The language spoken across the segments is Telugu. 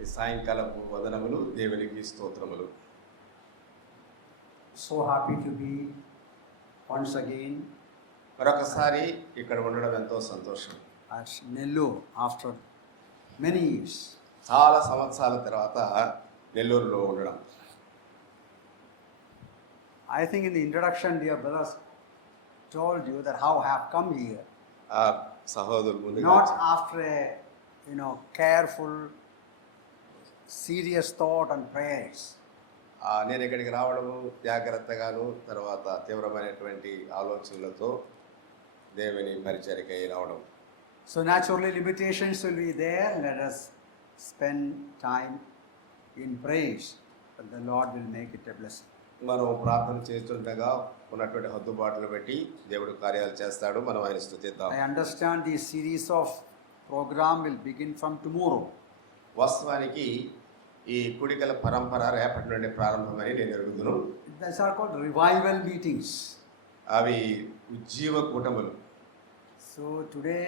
ఈ సాయంకాలపు వందనములు, దేవునికి స్తోత్రములు. So happy to be once again మరొకసారి ఇక్కడ ఉండడం ఎంతో సంతోషం. at Nellore after many years. చాలా సంవత్సరాల తర్వాత నెల్లూరులో ఉండడం. I think in the introduction, dear brothers told you that how I have come here. ఆ సహోదరులు ముందుగా Not after a careful, serious thought and prayers. నేను ఇక్కడికి రావడము జాగ్రత్తగాను, తర్వాత తీవ్రమైనటువంటి ఆలోచనలతో దేవుని పరిచర్యకై రావడం. So naturally limitations will be there. Let us spend time in praise, but the Lord will make it a blessing. మనం ప్రార్థన చేస్తుండగా ఉన్నటువంటి హద్దుబాట్లు బట్టి దేవుడు కార్యాలు చేస్తాడు. మనం ఆయన స్తుతిద్దాం. I understand the series of program will begin from tomorrow. వాస్తవానికి ఈ కుడికల పరంపర రేపటి నుండి ప్రారంభమని నేను ఎరుగుదును. These are called revival meetings. అవి ఉజ్జీవ కూటములు. So today,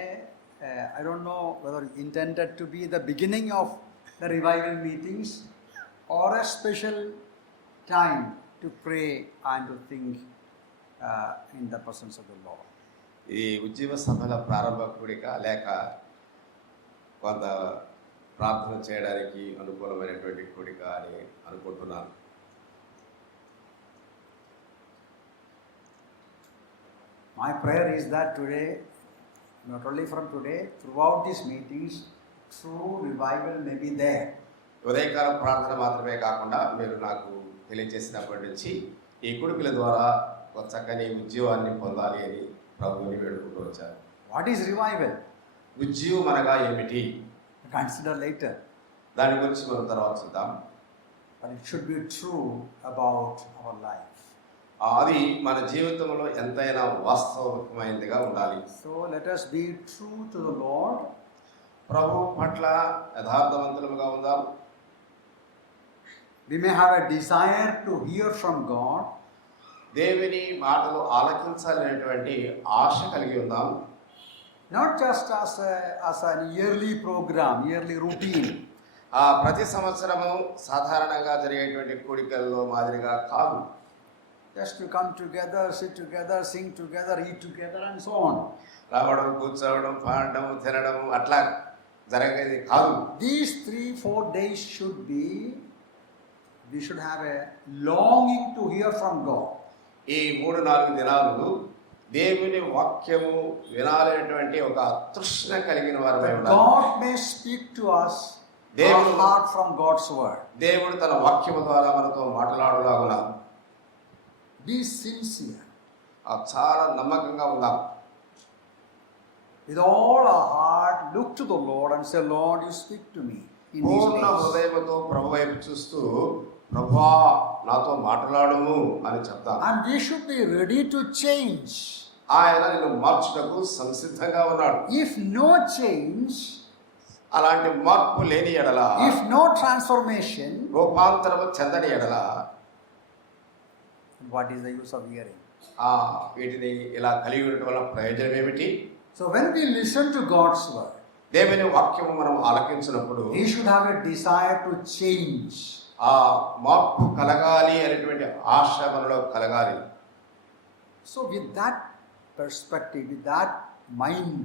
I don't know whether intended to be the beginning of the revival meetings or a special time to pray and to think in the presence of the Lord. ఈ ఉజ్జీవ సభల ప్రారంభ కూడిక లేక కొంత ప్రార్థన చేయడానికి అనుకూలమైనటువంటి కూడిక అని అనుకుంటున్నాను. My prayer is that today, not only from today, throughout these meetings, true revival may be there. ఉదయకాల ప్రార్థన మాత్రమే కాకుండా మీరు నాకు తెలియజేసినప్పటి నుంచి ఈ కుడికల ద్వారా ఒక చక్కని ఉజ్జీవాన్ని పొందాలి అని ప్రభువుని వేడుకుంటూ వచ్చారు. What is revival? ఉజ్జీవం అనగా ఏమిటి? Consider later. దాని గురించి మనం తర్వాత చూద్దాం. But it should be true about our life. అది మన జీవితంలో ఎంతైనా వాస్తవికమైనదిగా ఉండాలి. So let us be true to the Lord. ప్రభు పట్ల యథార్థవంతులుగా ఉందాం. We may have a desire to hear from God. దేవుని మాటలు ఆలకించాలనేటువంటి ఆశ కలిగి ఉందాం. Not just as an yearly program, yearly routine. ప్రతి సంవత్సరము సాధారణంగా జరిగేటువంటి కూడికల్లో మాదిరిగా కాదు. Just to come together, sit together, sing together, eat together and so on. రావడం, కూర్చోవడం, పాడడం, తినడం అట్లా జరిగేది కాదు. These 3-4 days we should have a longing to hear from God. ఈ 3-4 దినాలు దేవుని వాక్యము వినాలనేటువంటి ఒక తృష్ణ కలిగిన వారమై ఉండాలి. God may speak to us our heart from God's word. దేవుడు తన వాక్యము ద్వారా మనతో మాట్లాడులాగున Be sincere. చాలా నమ్మకంగా ఉందాం. With all our heart, look to the Lord and say, Lord, you speak to me in these Purna days. హృదయముతో ప్రభు వైపు చూస్తూ, ప్రభువా నాతో మాట్లాడుము అని చెప్తాను. And we should be ready to change. ఆయన నిన్ను మార్చుటకు సంసిద్ధంగా ఉన్నాడు. If no change, అలాంటి మార్పు లేని ఎడల, if no transformation, రూపాంతరము చెందని ఎడల, what is the use of hearing? వీటిని ఇలా కలిగి ఉండటం వల్ల ప్రయోజనం ఏమిటి? So when we listen to God's word, దేవుని వాక్యము మనం ఆలకించినప్పుడు we should have a desire to change. మార్పు కలగాలి అనేటువంటి ఆశ మనలో కలగాలి. So with that perspective, with that mind,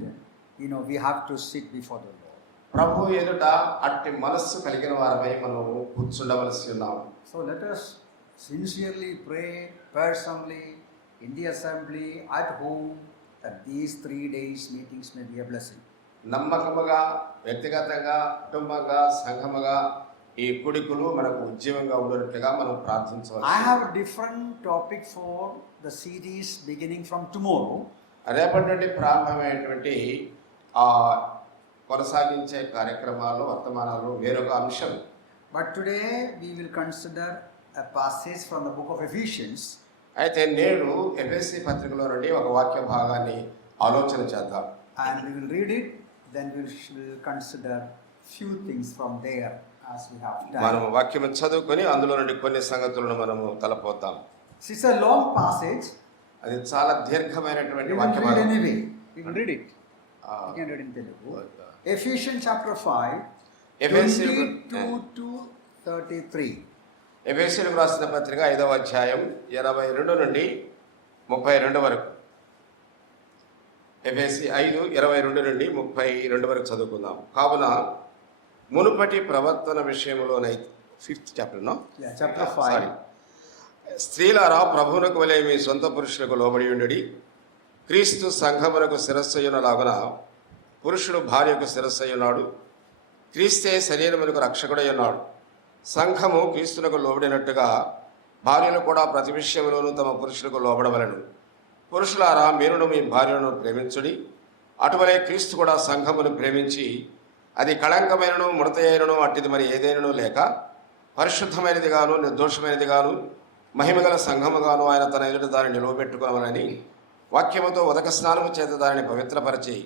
we have to sit before the Lord. ప్రభు ఎదుట అట్టి మనస్సు కలిగిన వారమై మనము కూర్చుండవలసి ఉన్నాము. So let us sincerely pray personally, in the assembly, at home, that these 3 days meetings may be a blessing. నమ్మకముగా, వ్యక్తిగతంగా, కుటుంబంగా, సంఘముగా ఈ కుడికులు మనకు ఉజ్జీవంగా ఉండేట్లుగా మనం ప్రార్థించవచ్చు. I have a different topic for the series beginning from tomorrow. రేపటి నుండి ప్రారంభమైనటువంటి కొనసాగించే కార్యక్రమాలు, వర్తమానాలు వేరొక అంశం. But today we will consider a passage from the book of Ephesians. అయితే నేడు ఎఫెసీ పత్రికలో నుండి ఒక వాక్య భాగాన్ని ఆలోచన చేద్దాం. And we will read it, then we will consider few things from there as we have మనం time. వాక్యం చదువుకొని అందులో నుండి కొన్ని సంగతులను మనము తలపోతాం. It's a long passage. అది చాలా దీర్ఘమైనటువంటి We will వాక్య read భాగం. anyway. We will read it. You can read in Telugu. Ephesians chapter 5. ఎఫెసీయులకు 22 to 33. ఎఫెసీయులకు రాసిన పత్రిక 5వ అధ్యాయం 22 నుండి 32 వరకు. ఎఫెసీ 5:22 నుండి 32 వరకు చదువుకుందాం. కావున మునుపటి ప్రవర్తన విషయంలోనైతే 5th chapter Chapter 5. స్త్రీలారా ప్రభువునకు వలె మీ సొంత పురుషులకు లోబడి ఉండుడి. క్రీస్తు సంఘమునకు శిరస్సయ్యునలాగున పురుషుడు భార్యకు శిరస్సయ్యున్నాడు. క్రీస్తే శరీరమునకు రక్షకుడై ఉన్నాడు. సంఘము క్రీస్తునకు లోబడినట్టుగా భార్యలు కూడా ప్రతి విషయంలోనూ తమ పురుషులకు లోబడవలెను. పురుషులారా మీరును మీ భార్యను ప్రేమించుడి. అటువలే క్రీస్తు కూడా సంఘమును ప్రేమించి అది కళంకమైనను ముడతయైనను అట్టిది మరి ఏదైనను లేక పరిశుద్ధమైనదిగాను నిర్దోషమైనదిగాను మహిమగల సంఘముగాను ఆయన తన ఎదుట దానిని నిలువబెట్టుకోవాలని వాక్యముతో ఉదక స్నానము చేత దానిని పవిత్రపరిచి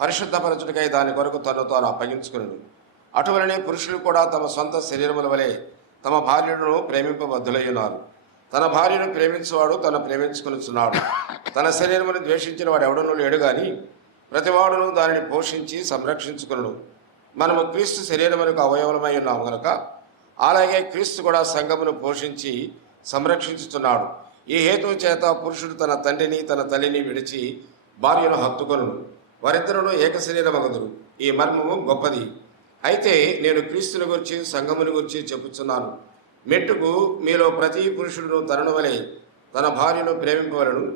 పరిశుద్ధపరచుడికై దాని కొరకు తను తాను అప్పగించుకును. అటువలనే పురుషులు కూడా తమ సొంత శరీరముల వలె తమ భార్యను ప్రేమింపబద్ధులై ఉన్నారు. తన భార్యను ప్రేమించువాడు తను ప్రేమించుకొనుచున్నాడు. తన శరీరమును ద్వేషించిన వాడు ఎవడనూ లేడు గాని ప్రతివాడును దానిని పోషించి సంరక్షించుకును. మనము క్రీస్తు శరీరమునకు అవయవమై ఉన్నాము కనుక అలాగే క్రీస్తు కూడా సంఘమును పోషించి సంరక్షించుతున్నాడు. ఈ హేతువు చేత పురుషుడు తన తండ్రిని తన తల్లిని విడిచి భార్యను హత్తుకొను, వారిద్దరూ ఏక శరీరమగుదురు. ఈ మర్మము గొప్పది. అయితే నేను క్రీస్తుని గురించి సంఘముని గురించి చెప్పుచున్నాను. మెట్టుకు మీలో ప్రతి పురుషుడును తనను వలె తన భార్యను ప్రేమింపవలను.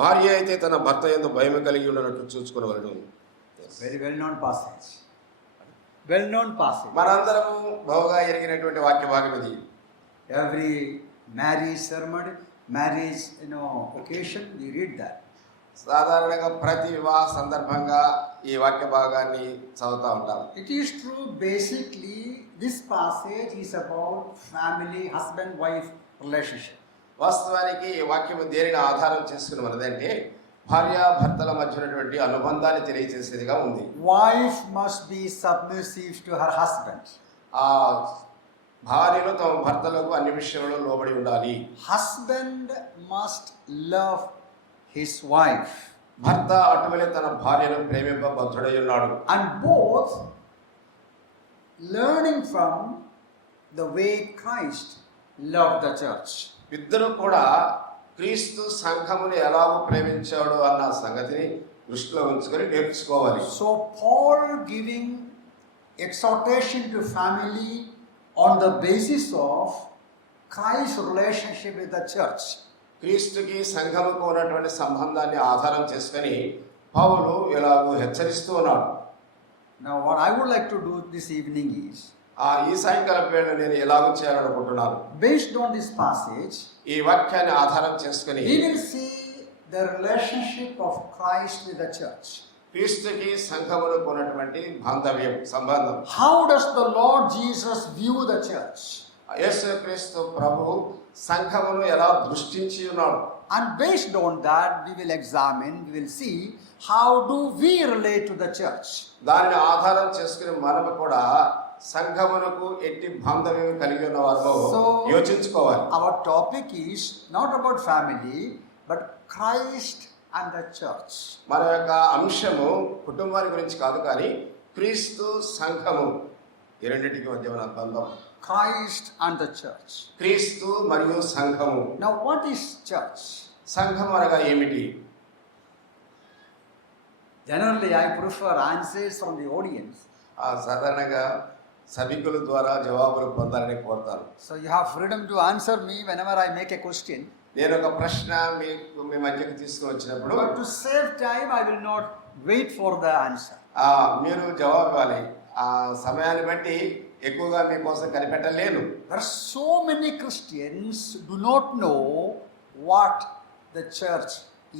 భార్య అయితే తన భర్త యందు భయం కలిగి ఉన్నట్టు చూసుకునవలను. Very well known passage. Well known passage. మనందరము బహుగా ఎరిగినటువంటి వాక్య భాగం ఇది. Every marriage ceremony, marriage occasion, we read that. సాధారణంగా ప్రతి వివాహ సందర్భంగా ఈ వాక్య భాగాన్ని చదువుతూ ఉంటాం. It is true, basically this passage is about family, husband-wife relationship. వాస్తవానికి ఈ వాక్యము దేనిని ఆధారం చేసుకుని ఉన్నదంటే భార్యాభర్తల మధ్య ఉన్నటువంటి అనుబంధాన్ని తెలియజేసేదిగా ఉంది. Wife must be submissive to her husband. ఆ భార్యలు తమ భర్తలకు అన్ని విషయంలో లోబడి ఉండాలి. Husband must love his wife. భర్త అటువలే తన భార్యను ప్రేమింపబద్ధుడై ఉన్నాడు. And both learning from the way Christ loved the church. ఇద్దరు కూడా క్రీస్తు సంఘమును ఎలాగో ప్రేమించాడు అన్న సంగతిని దృష్టిలో ఉంచుకొని నేర్చుకోవాలి. So Paul giving exhortation to family on the basis of Christ's relationship with the church. క్రీస్తుకి సంఘముకు ఉన్నటువంటి సంబంధాన్ని ఆధారం చేసుకొని పౌలు ఎలాగో హెచ్చరిస్తూ ఉన్నాడు. Now what I would like to do this evening is, ఈ సాయంకాలం వేళ నేను ఎలాగో చేయాలనుకుంటున్నాను. based on this passage, ఈ వాక్యాన్ని ఆధారం చేసుకొని we will see the relationship of Christ with the church. క్రీస్తుకి సంఘమునకు ఉన్నటువంటి బాంధవ్యం సంబంధం. How does the Lord Jesus view the church? యేసుక్రీస్తు ప్రభు సంఘమును ఎలా దృష్టించి ఉన్నాడు. And based on that, we will examine, we will see how do we relate to the church. దానిని ఆధారం చేసుకుని మనము కూడా సంఘమునకు ఎట్టి బాంధవ్యం కలిగి ఉన్న వారు యోచించుకోవాలి. Our topic is not about family, but Christ and the church. మన యొక్క అంశము కుటుంబాన్ని గురించి కాదు కానీ క్రీస్తు సంఘము ఈ రెండింటికి మధ్య ఉన్న బంధం. Christ and the church. క్రీస్తు మరియు సంఘము. Now what is church? సంఘం అనగా ఏమిటి? Generally I prefer answers from the audience. సాధారణంగా సభికుల ద్వారా జవాబులు పొందాలని కోరుతాను. So you have freedom to answer me whenever I make a question. నేను ఒక ప్రశ్న మీ మధ్యకు తీసుకుని వచ్చినప్పుడు But to save time, I will not wait for the answer. మీరు జవాబు ఇవ్వాలి. ఆ సమయాన్ని బట్టి ఎక్కువగా మీకోసం కనిపెట్టలేను. There are so many Christians do not know what the church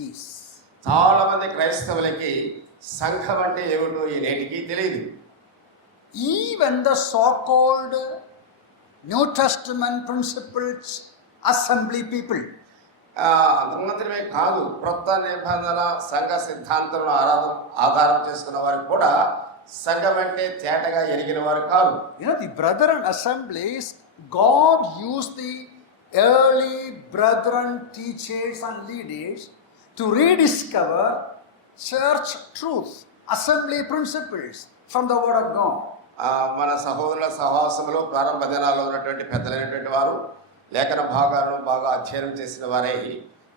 is. చాలా మంది క్రైస్తవులకి సంఘం అంటే ఏమిటో ఈ నేటికి తెలియదు. Even the so-called New Testament principles assembly people. అంత మాత్రమే కాదు, క్రొత్త నిబంధన సంఘ సిద్ధాంతం ఆధారం చేసుకున్న వారు కూడా సంఘం అంటే తేటగా ఎరిగిన వారు కాదు. The brethren assemblies, God used the early brethren teachers and leaders to rediscover church truth, assembly principles from the word of God. మన సహోదరుల సహవాసంలో ప్రారంభ దినాల్లో ఉన్నటువంటి పెద్దలైనటువంటి వారు లేఖన భాగాలను బాగా అధ్యయనం చేసిన వారై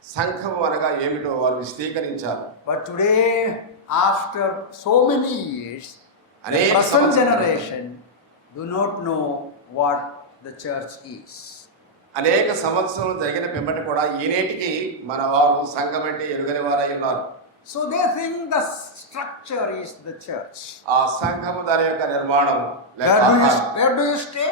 సంఘము అనగా ఏమిటో వారు విశదీకరించారు. But today, after so many years, the అనేక present సంవత్సరాలు- generation do not know what the church is. అనేక సంవత్సరాలు జరిగిన పిమ్మటి కూడా ఈనేటికి మన వారు సంఘం అంటే ఎరుగని వారై ఉన్నారు. So they think the structure is the church. ఆ సంఘము దాని యొక్క నిర్మాణం లేక Where ఆకారం. do you stay?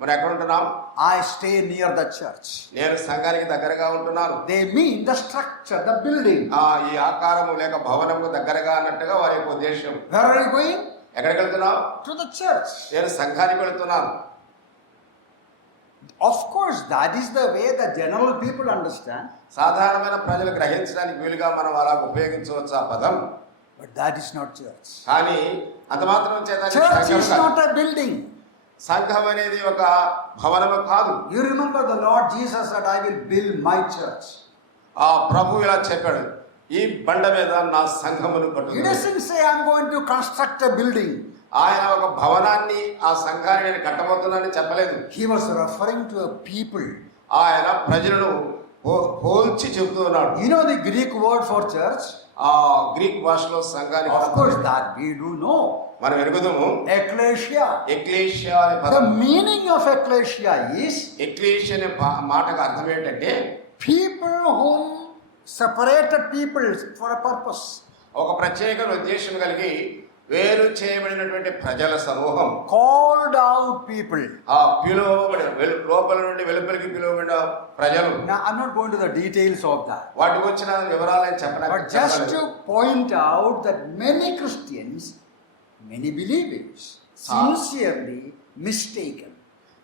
మనం ఎక్కడ ఉంటున్నాం? I stay near the church. నేను సంఘానికి దగ్గరగా ఉంటున్నాను. They mean the structure, the building. ఈ ఆకారము లేక భవనము దగ్గరగా అన్నట్టుగా వారి యొక్క ఉద్దేశం. Where are you going? ఎక్కడికి వెళ్తున్నావు? To the church. నేను సంఘానికి వెళ్తున్నాను. Of course, that is the way the general people understand. సాధారణమైన ప్రజలు గ్రహించడానికి వీలుగా మనం అలా ఉపయోగించవచ్చు ఆ పదం. But that is not church. కానీ అంత మాత్రం చేత అది Church సంఘం is కాదు. not a building. సంఘం అనేది ఒక భవనము కాదు. You remember the Lord Jesus said, I will build my church. ఆ ప్రభు ఇలా చెప్పాడు, ఈ బండ మీద నా సంఘమును He కట్టుదును. doesn't say, I'm going to construct a building. ఆయన ఒక భవనాన్ని ఆ సంఘాన్ని నేను కట్టబోతున్నానని చెప్పలేదు. He was referring to a people. ఆయన ప్రజలను పోల్చి చెబుతూ ఉన్నాడు. You know the Greek word for church? ఆ గ్రీక్ భాషలో సంఘానికి Of course, that we do know. మనం ఎరుగుదాము. Ecclesia. ఎక్లేషియా అనే The పదం. meaning of ecclesia is ecclesia అనే మాటకు అర్థం ఏంటంటే people whom separated people for a purpose. ఒక ప్రత్యేక ఉద్దేశం కలిగి వేరు చేయబడినటువంటి ప్రజల సమూహం. Called out people. ఆ పిలువబడిన లోపల నుండి వెలుపలికి పిలువబడిన ప్రజలు. Now, I'm not going to the details of that. వాటికి వచ్చిన వివరాలను But just to point out that many Christians, many believers, sincerely mistaken.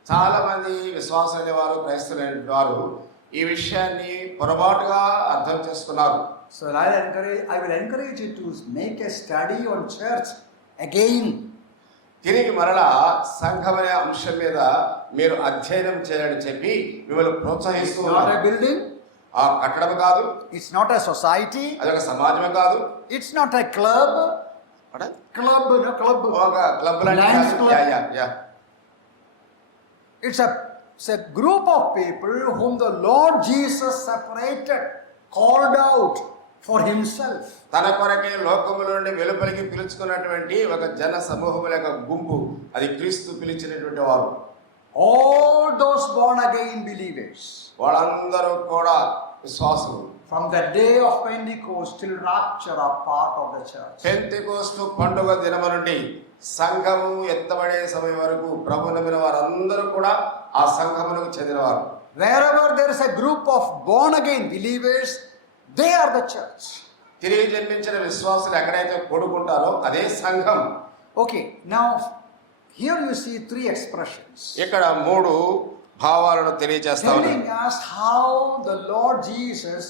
చాలా మంది విశ్వాసమైన వారు క్రైస్తవులైన వారు ఈ విషయాన్ని పొరపాటుగా అర్థం చేసుకున్నారు. So I will encourage you to make a study on church again. తిరిగి మరలా సంఘం అనే అంశం మీద మీరు అధ్యయనం చేయాలని చెప్పి మిమ్మల్ని ప్రోత్సహిస్తూ It's not a ఉన్నారు. building. ఆ కట్టడం కాదు, It's not a society. అదొక సమాజమే కాదు, It's not a club. Club, no club. ఒక క్లబ్ లాంటి Lions కాదు. club. Yeah. It's a group of people whom the Lord Jesus separated, called out for himself. తన కొరకే లోకముల నుండి వెలుపలికి పిలుచుకున్నటువంటి ఒక జన సమూహం లేక గుంపు, అది క్రీస్తు పిలిచినటువంటి వారు. All those born again believers. వాళ్ళందరూ కూడా విశ్వాసులు. From the day of Pentecost till rapture are part of the church. Pentecost పండుగ దినము నుండి సంఘము ఎత్తబడే సమయం వరకు ప్రభు నమ్మిన వారందరూ కూడా ఆ సంఘమునకు చెందినవారు. Wherever there is a group of born again believers, they are the church. తిరిగి జన్మించిన విశ్వాసులు ఎక్కడైతే కూడుకుంటారో అదే సంఘం. Okay, now here you see three expressions ఇక్కడ మూడు భావాలను తెలియజేస్తా telling ఉన్నాను. us how the Lord Jesus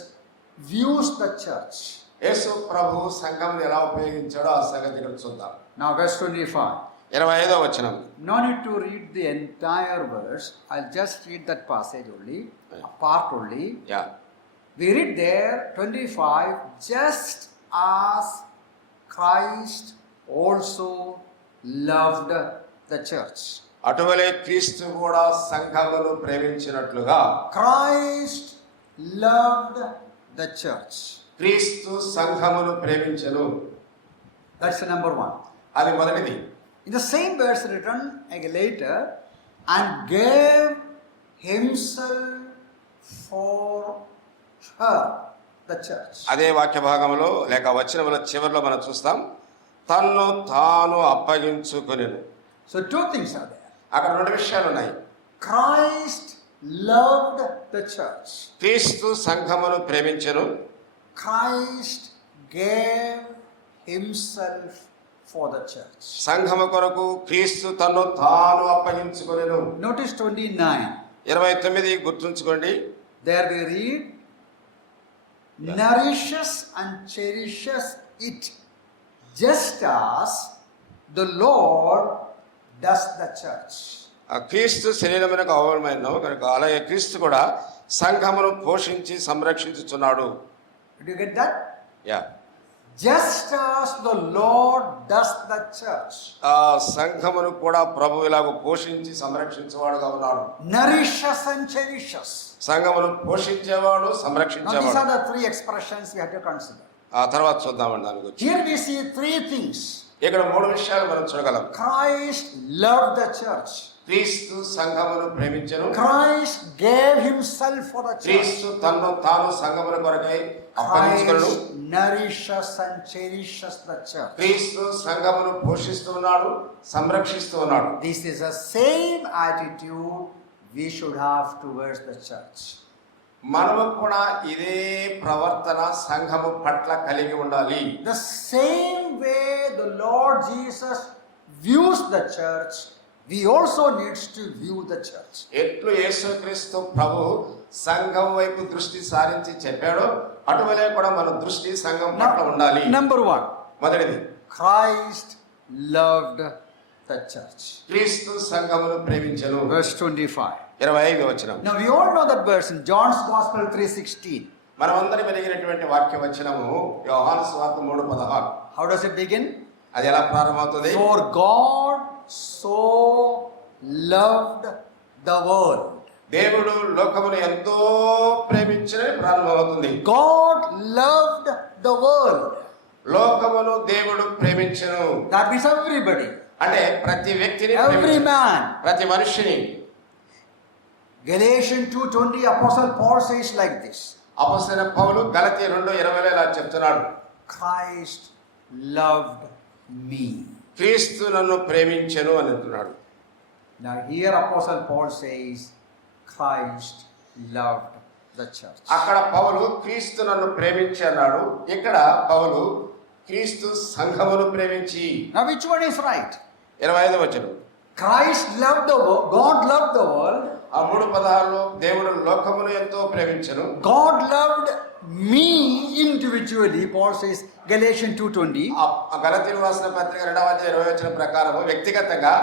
views the church. యేసు ప్రభు సంఘం ఎలా ఉపయోగించాడో ఆ సంగతి ఇక్కడ చూద్దాం. Now verse 25. 25వ వచనం. No need to read the entire verse. I'll just read that passage only, a part only. Yeah. We read there 25, just as Christ also loved the church. అటువలే క్రీస్తు కూడా సంఘమును ప్రేమించినట్లుగా. Christ loved the church. క్రీస్తు సంఘమును ప్రేమించెను. That's the number one. అది మొదటిది. In the same verse written later, and gave himself for her, the church. అదే వాక్య భాగంలో లేక వచనముల చివరిలో మనం చూస్తాం, తన్ను తాను అప్పగించుకొనెను. So two things are there. అక్కడ రెండు విషయాలు ఉన్నాయి. Christ loved the church. క్రీస్తు సంఘమును ప్రేమించెను. Christ gave himself for the church. సంఘము కొరకు క్రీస్తు తన్ను తాను అప్పగించుకొనెను. Notice 29. 29 గుర్తుంచుకోండి. There we read, nourishes and cherishes it, just as the Lord does the church. ఆ క్రీస్తు శరీరమునకు అవసరమైన కనుక అలాగే క్రీస్తు కూడా సంఘమును పోషించి సంరక్షించుచున్నాడు. Did you get that? Yeah. just as the Lord does the church. ఆ సంఘమును కూడా ప్రభు ఇలాగ పోషించి సంరక్షించేవాడుగా ఉన్నాడు. Nourishes and cherishes. సంఘమును పోషించేవాడు, Now these సంరక్షించేవాడు. are the three expressions we have to consider. ఆ తర్వాత చూద్దామండి దాని గురించి. Here we see three things. ఇక్కడ మూడు విషయాలు మనం చూడగలం. Christ loved the church. క్రీస్తు సంఘమును ప్రేమించెను. Christ gave himself for the church. క్రీస్తు తన్ను తాను సంఘముల కొరకై అప్పగించుకొనును. Christ nourishes and cherishes the church. క్రీస్తు సంఘమును పోషిస్తూ ఉన్నాడు, సంరక్షిస్తూ ఉన్నాడు. This is the same attitude we should have towards the church. మనము కూడా ఇదే ప్రవర్తన సంఘము పట్ల కలిగి ఉండాలి. The same way the Lord Jesus views the church, we also needs to view the church. ఎట్లు యేసుక్రీస్తు ప్రభు సంఘం వైపు దృష్టి సారించి చెప్పాడో అటువలే కూడా మన దృష్టి సంఘం పట్ల ఉండాలి. Number one, మొదటిది, Christ loved the church. క్రీస్తు సంఘమును ప్రేమించెను. Verse 25. 25వ వచనం. Now we all know that verse in John's Gospel 3:16. మనమందరి వెలిగినటువంటి వాక్య వచనము యోహాను సువార్త 3:16. How does it begin? అది ఎలా ప్రారంభమవుతుంది? For God so loved the world. దేవుడు లోకమును ఎంతో ప్రేమించని ప్రారంభమవుతుంది. God loved the world. లోకమును దేవుడు ప్రేమించెను. That means everybody. అంటే ప్రతి వ్యక్తిని Every ప్రేమించెను. man. ప్రతి మనిషిని. Galatians 2:20, Apostle Paul says like this. అపొస్తలుడైన పౌలు గలతీ 2:20లో ఇలా చెప్తున్నాడు. Christ loved me. క్రీస్తు నన్ను ప్రేమించెను అని అంటున్నాడు. Now here Apostle Paul says Christ loved the church. అక్కడ పౌలు క్రీస్తు నన్ను ప్రేమించి అన్నాడు. ఇక్కడ పౌలు క్రీస్తు సంఘమును ప్రేమించి. Now which one is right? 25వ వచనం. Christ loved the world. God loved the world. ఆ 3:16లో దేవుడు లోకమును ఎంతో ప్రేమించెను. God loved me individually. Paul says Galatians 2:20. ఆ గలతీయులకు రాసిన పత్రిక 2వ అధ్యాయం 20వ వచనం ప్రకారం వ్యక్తిగతంగా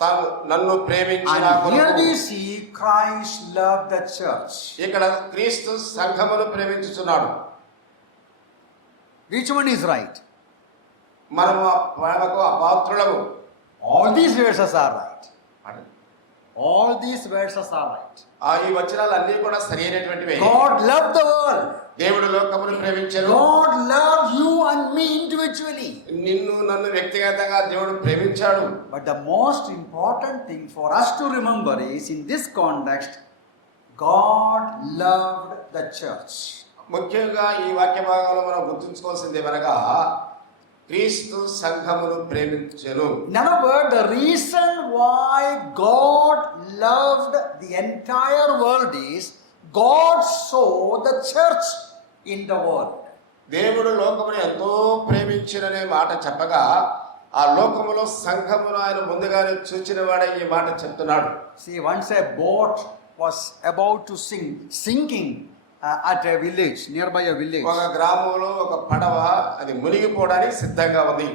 తాను నన్ను ప్రేమించిన And here we see Christ loved the church. ఇక్కడ క్రీస్తు సంఘమును ప్రేమించుచున్నాడు. Which one is right? మనము ఆ ప్రేమకు అపాత్రులము. All these verses are right. All these verses are right. ఈ వచనాలు అన్నీ కూడా సరైనటువంటివే. God loved the world. దేవుడు లోకమును ప్రేమించెను. God loved you and me individually. నిన్ను నన్ను వ్యక్తిగతంగా దేవుడు ప్రేమించాడు. But the most important thing for us to remember is in this context, God loved the church. ముఖ్యంగా ఈ వాక్య భాగంలో మనం గుర్తుంచుకోవాల్సింది ఏమనగా క్రీస్తు సంఘమును ప్రేమించెను. In other words, the reason why God loved the entire world is God saw the church in the world. దేవుడు లోకమును ఎంతో ప్రేమించిననే మాట చెప్పగా ఆ లోకములో సంఘమును ఆయన ముందుగానే చూచిన వాడే ఈ మాట చెప్తున్నాడు. See, once a boat was about to sinking at a village, nearby a village. ఒక గ్రామంలో ఒక పడవ అది మునిగిపోవడానికి సిద్ధంగా ఉంది.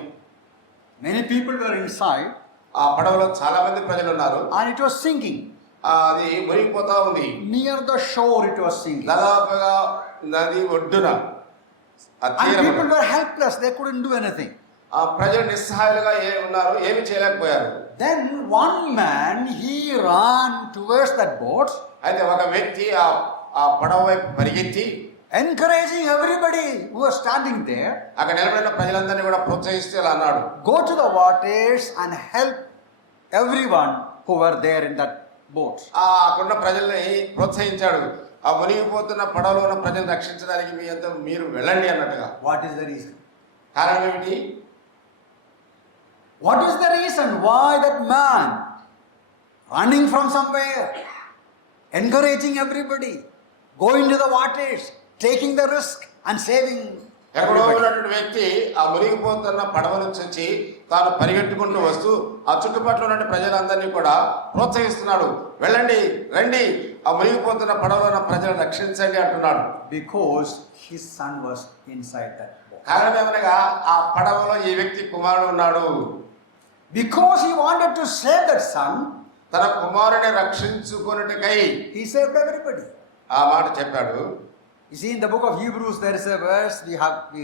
Many people were inside. ఆ పడవలో చాలా మంది ప్రజలు ఉన్నారు. And it was sinking. అది మునిగిపోతా ఉంది. Near the shore it was sinking. దాదాపుగా నది ఒడ్డున And people were helpless. They couldn't do anything. ఆ ప్రజలు నిస్సహాయులుగా ఉన్నారు, ఏమి చేయలేకపోయారు. Then one man, he ran towards that boat. అయితే ఒక వ్యక్తి ఆ పడవ వైపు పరిగెత్తి encouraging everybody who was standing there. అక్కడ నిలబడిన ప్రజలందరినీ కూడా ప్రోత్సహిస్తూ ఇలా అన్నాడు. Go to the waters and help everyone who were there in that boat. అక్కడున్న ప్రజల్ని ప్రోత్సహించాడు. ఆ మునిగిపోతున్న పడవలో ఉన్న ప్రజలను రక్షించడానికి మీరు వెళ్ళండి అన్నట్టుగా. What is the reason? కారణం ఏమిటి? What is the reason why that man running from somewhere, encouraging everybody, going to the waters, taking the risk and saving ఎక్కడో everybody? ఉన్నటువంటి వ్యక్తి ఆ మునిగిపోతున్న పడవ నుంచి వచ్చి తాను పరిగెట్టుకుంటూ వస్తూ ఆ చుట్టుపక్కల ఉన్న ప్రజలందరినీ కూడా ప్రోత్సహిస్తున్నాడు. వెళ్ళండి, రండి, ఆ మునిగిపోతున్న పడవలో ఉన్న ప్రజలను రక్షించండి అంటున్నాడు. Because his son was inside that boat. కారణం ఏమనగా ఆ పడవలో ఈ వ్యక్తి కుమారుడు ఉన్నాడు. Because he wanted to save that son, తన కుమారుని రక్షించుకొనుటకై he saved everybody. ఆ మాట చెప్పాడు. You see, in the book of Hebrews, there is a verse we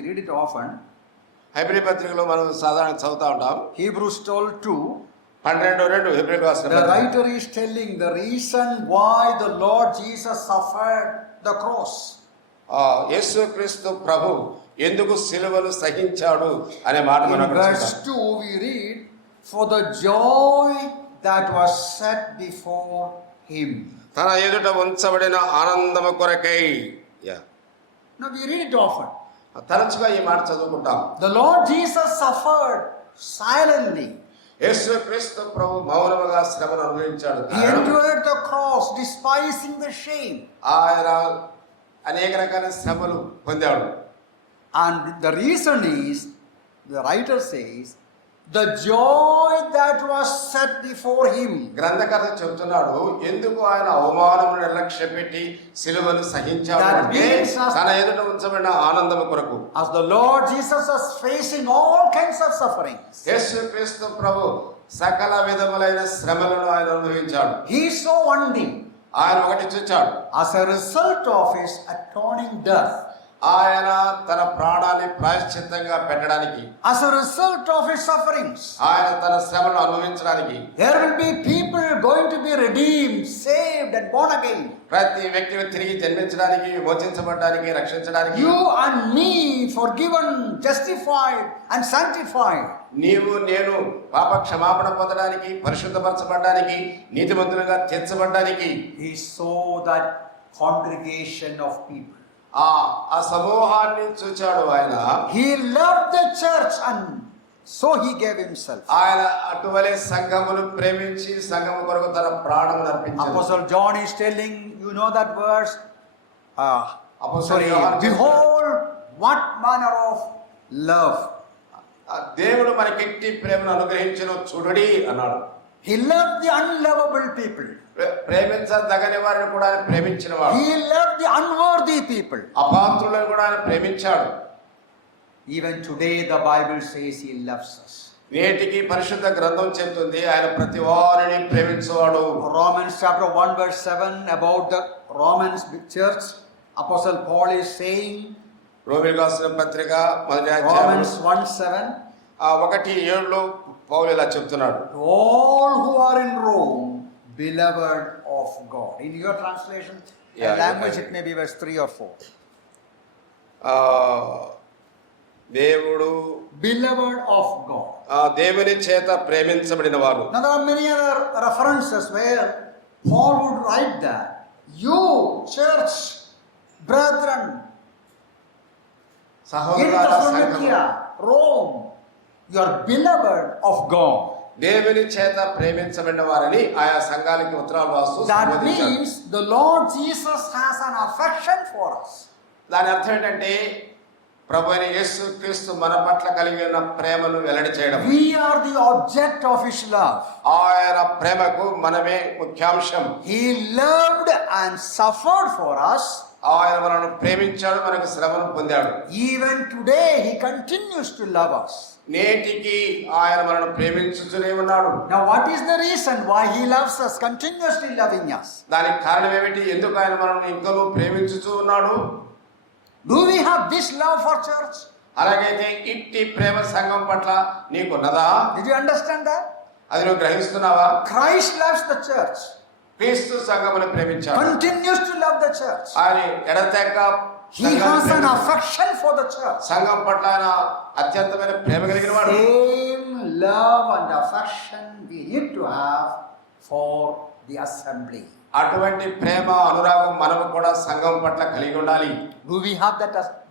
read it often. Hebrew పత్రికలో మనం సాధారణ చదువుతా ఉంటాం. Hebrews 12:2. 12:2 హెబ్రీ రాసిన The పత్రిక. writer is telling the reason why the Lord Jesus suffered the cross. యేసుక్రీస్తు ప్రభు ఎందుకు సిలువను సహించాడు అనే మాట మనం In అక్కడ verse చూస్తాం. 2 we read, for the joy that was set before him. తన ఎదుట ఉంచబడిన ఆనందము కొరకై. Now we read it often. తరచుగా ఈ మాట చదువుకుంటాం. The Lord Jesus suffered silently. యేసుక్రీస్తు ప్రభు మౌనముగా శ్రమను అనుభవించాడు. He endured the cross, despising the shame. ఆయన అనేక రకాల శ్రమలు పొందాడు. And the reason is, the writer says, the joy that was set before him. గ్రంథకర్త చెబుతున్నాడు ఎందుకు ఆయన అవమానమును నిర్లక్ష్య పెట్టి సిలువను సహించాడు That అంటే means తన ఎదుట ఉంచబడిన ఆనందము కొరకు. As the Lord Jesus was facing all kinds of sufferings, యేసుక్రీస్తు ప్రభు సకల విధములైన శ్రమలను ఆయన అనుభవించాడు. he saw one thing. ఆయన ఒకటి చూచాడు. As a result of his atoning death, ఆయన తన ప్రాణాన్ని ప్రాయశ్చిత్తంగా పెట్టడానికి, as a result of his sufferings, ఆయన తన శ్రమను అనుభవించడానికి there will be people going to be redeemed, saved and born again. ప్రతి వ్యక్తిని తిరిగి జన్మించడానికి, విమోచించబడడానికి, రక్షించడానికి, You and me forgiven, justified and sanctified. నీవు నేను పాప క్షమాపణ పొందడానికి, పరిశుద్ధపరచబడడానికి, నీతిమంతులుగా తీర్చబడడానికి. He saw that congregation of people. ఆ సమూహాన్ని చూచాడు ఆయన. He loved the church and so he gave himself. ఆయన అటువలే సంఘమును ప్రేమించి సంఘము కొరకు తన ప్రాణమును అర్పించాడు. Apostle John is telling, you know that verse? Apostle John Behold, what manner of love. దేవుడు మనకెట్టి ప్రేమను అనుగ్రహించిన చూడుడి అన్నాడు. He loved the unlovable people. ప్రేమించదగని వారిని కూడా ఆయన ప్రేమించిన వాడు. He loved the unworthy people. అపాత్రులను కూడా ఆయన ప్రేమించాడు. Even today the Bible says he loves us. నేటికి పరిశుద్ధ గ్రంథం చెబుతుంది ఆయన ప్రతి వారిని ప్రేమించేవాడు. Romans chapter 1 verse 7 about the Romans church, Apostle Paul is saying, రోమీయులకు రాసిన పత్రిక మొదటి అధ్యాయం Romans 1:7, 1:7 పౌలు ఇలా చెప్తున్నాడు. to all who are in Rome, beloved of God. In your translation, language, it may be verse 3 or 4. దేవుడు Beloved of God. దేవుని చేత ప్రేమించబడిన వారు. Now there are many other references where Paul would write that you, church, brethren, in సహోదరులారా, Thessalonica, Rome, you are beloved of God. దేవుని చేత ప్రేమించబడిన వారని ఆయా సంఘాలకి ఉత్తరాలు రాస్తూ That సంబోధించాడు. means the Lord Jesus has an affection for us. దాని అర్థం ఏంటంటే ప్రభు అయిన యేసుక్రీస్తు మన పట్ల కలిగి ఉన్న ప్రేమను వెల్లడి చేయడం. We are the object of his love. ఆయన ప్రేమకు మనమే ముఖ్యాంశం. He loved and suffered for us. ఆయన మనల్ని ప్రేమించాడు, మనకు శ్రమను పొందాడు. Even today he continues to love us. నేటికి ఆయన మనల్ని ప్రేమించుతూనే ఉన్నాడు. Now what is the reason why he loves us, continuously loving us? దానికి కారణం ఏమిటి? ఎందుకు ఆయన మనల్ని ఇంకనూ ప్రేమించుతూ ఉన్నాడు? Do we have this love for church? అలాగైతే ఇట్టి ప్రేమ సంఘం పట్ల నీకున్నదా? Did you understand that? అది నువ్వు గ్రహిస్తున్నావా? Christ loves the church. క్రీస్తు సంఘమును ప్రేమించాడు. Continues to love the church. ఆయన ఎడతెగక He has an affection for the church. సంఘం పట్ల ఆయన అత్యంతమైన ప్రేమ కలిగిన వాడు. Same love and affection we need to have for the assembly. అటువంటి ప్రేమ అనురాగం మనము కూడా సంఘం పట్ల కలిగి ఉండాలి. Do we have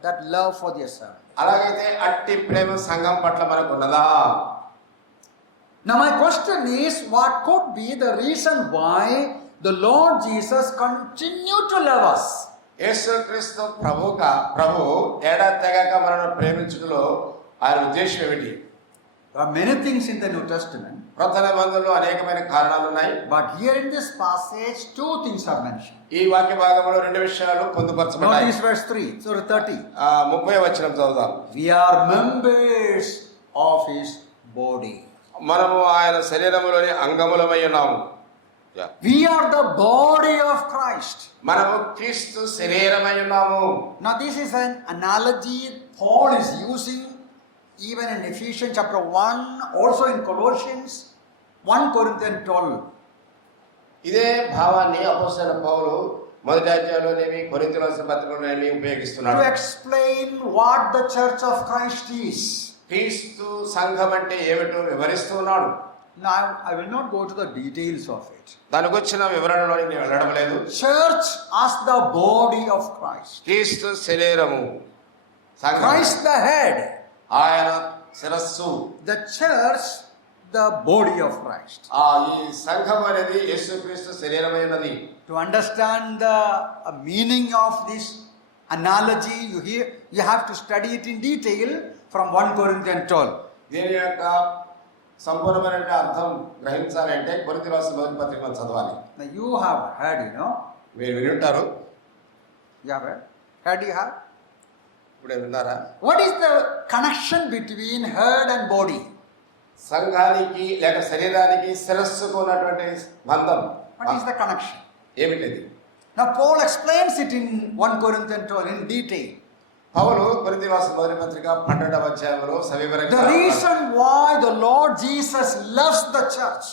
that love for the assembly? అలాగైతే అట్టి ప్రేమ సంఘం పట్ల మనకు ఉన్నదా? Now my question is, what could be the reason why the Lord Jesus continued to love us? యేసుక్రీస్తు ప్రభు ఎడతెగక మనల్ని ప్రేమించుటలో ఆయన ఉద్దేశం ఏమిటి? There are many things in the New Testament, క్రొత్త నిబంధనలో అనేకమైన కారణాలు ఉన్నాయి. but here in this passage, two things are mentioned. ఈ వాక్య భాగంలో రెండు విషయాలు పొందుపరచబడ్డాయి. Notice verse 3, so 30. 30వ వచనం చదువుదాం. We are members of his body. మనము ఆయన శరీరములోని అంగములమై ఉన్నాము. We are the body of Christ. మనము క్రీస్తు శరీరమై ఉన్నాము. Now this is an analogy Paul is using even in Ephesians chapter 1, also in Colossians, 1 Corinthians 12. ఇదే భావాన్ని అపోస్తలుడైన పౌలు మొదటి అధ్యాయంలోనేమి కొరింథీ రాసిన పత్రికలోనేమి To ఉపయోగిస్తున్నాడు. explain what the church of Christ is. క్రీస్తు సంఘం అంటే ఏమిటో వివరిస్తున్నాడు. Now, I will not go to the details of it. దానికి వచ్చిన వివరణలోకి నేను వెళ్ళడం లేదు. Church as the body of Christ. క్రీస్తు శరీరము, సంఘం, Christ the head. ఆయన శిరస్సు. The church, the body of Christ. ఈ సంఘం అనేది యేసుక్రీస్తు శరీరమైనది. To understand the meaning of this analogy, you have to study it in detail from 1 Corinthians 12. దీని యొక్క సంపూర్ణమైన అర్థం గ్రహించాలంటే కొరింథీ రాసిన మొదటి పత్రికను చదవాలి. Now you have heard, మీరు వినుంటారు. you have heard. Heard you have? ఇప్పుడే విన్నారా? What is the connection between head and body? సంఘానికి లేక శరీరానికి శిరస్సుకు ఉన్నటువంటి బంధం What is the connection? ఏమిటిది? Now Paul explains it in 1 Corinthians 12 in detail. పౌలు కొరింథీ రాసిన మొదటి పత్రిక 12వ అధ్యాయంలో సవివరంగా The reason why the Lord Jesus loves the church.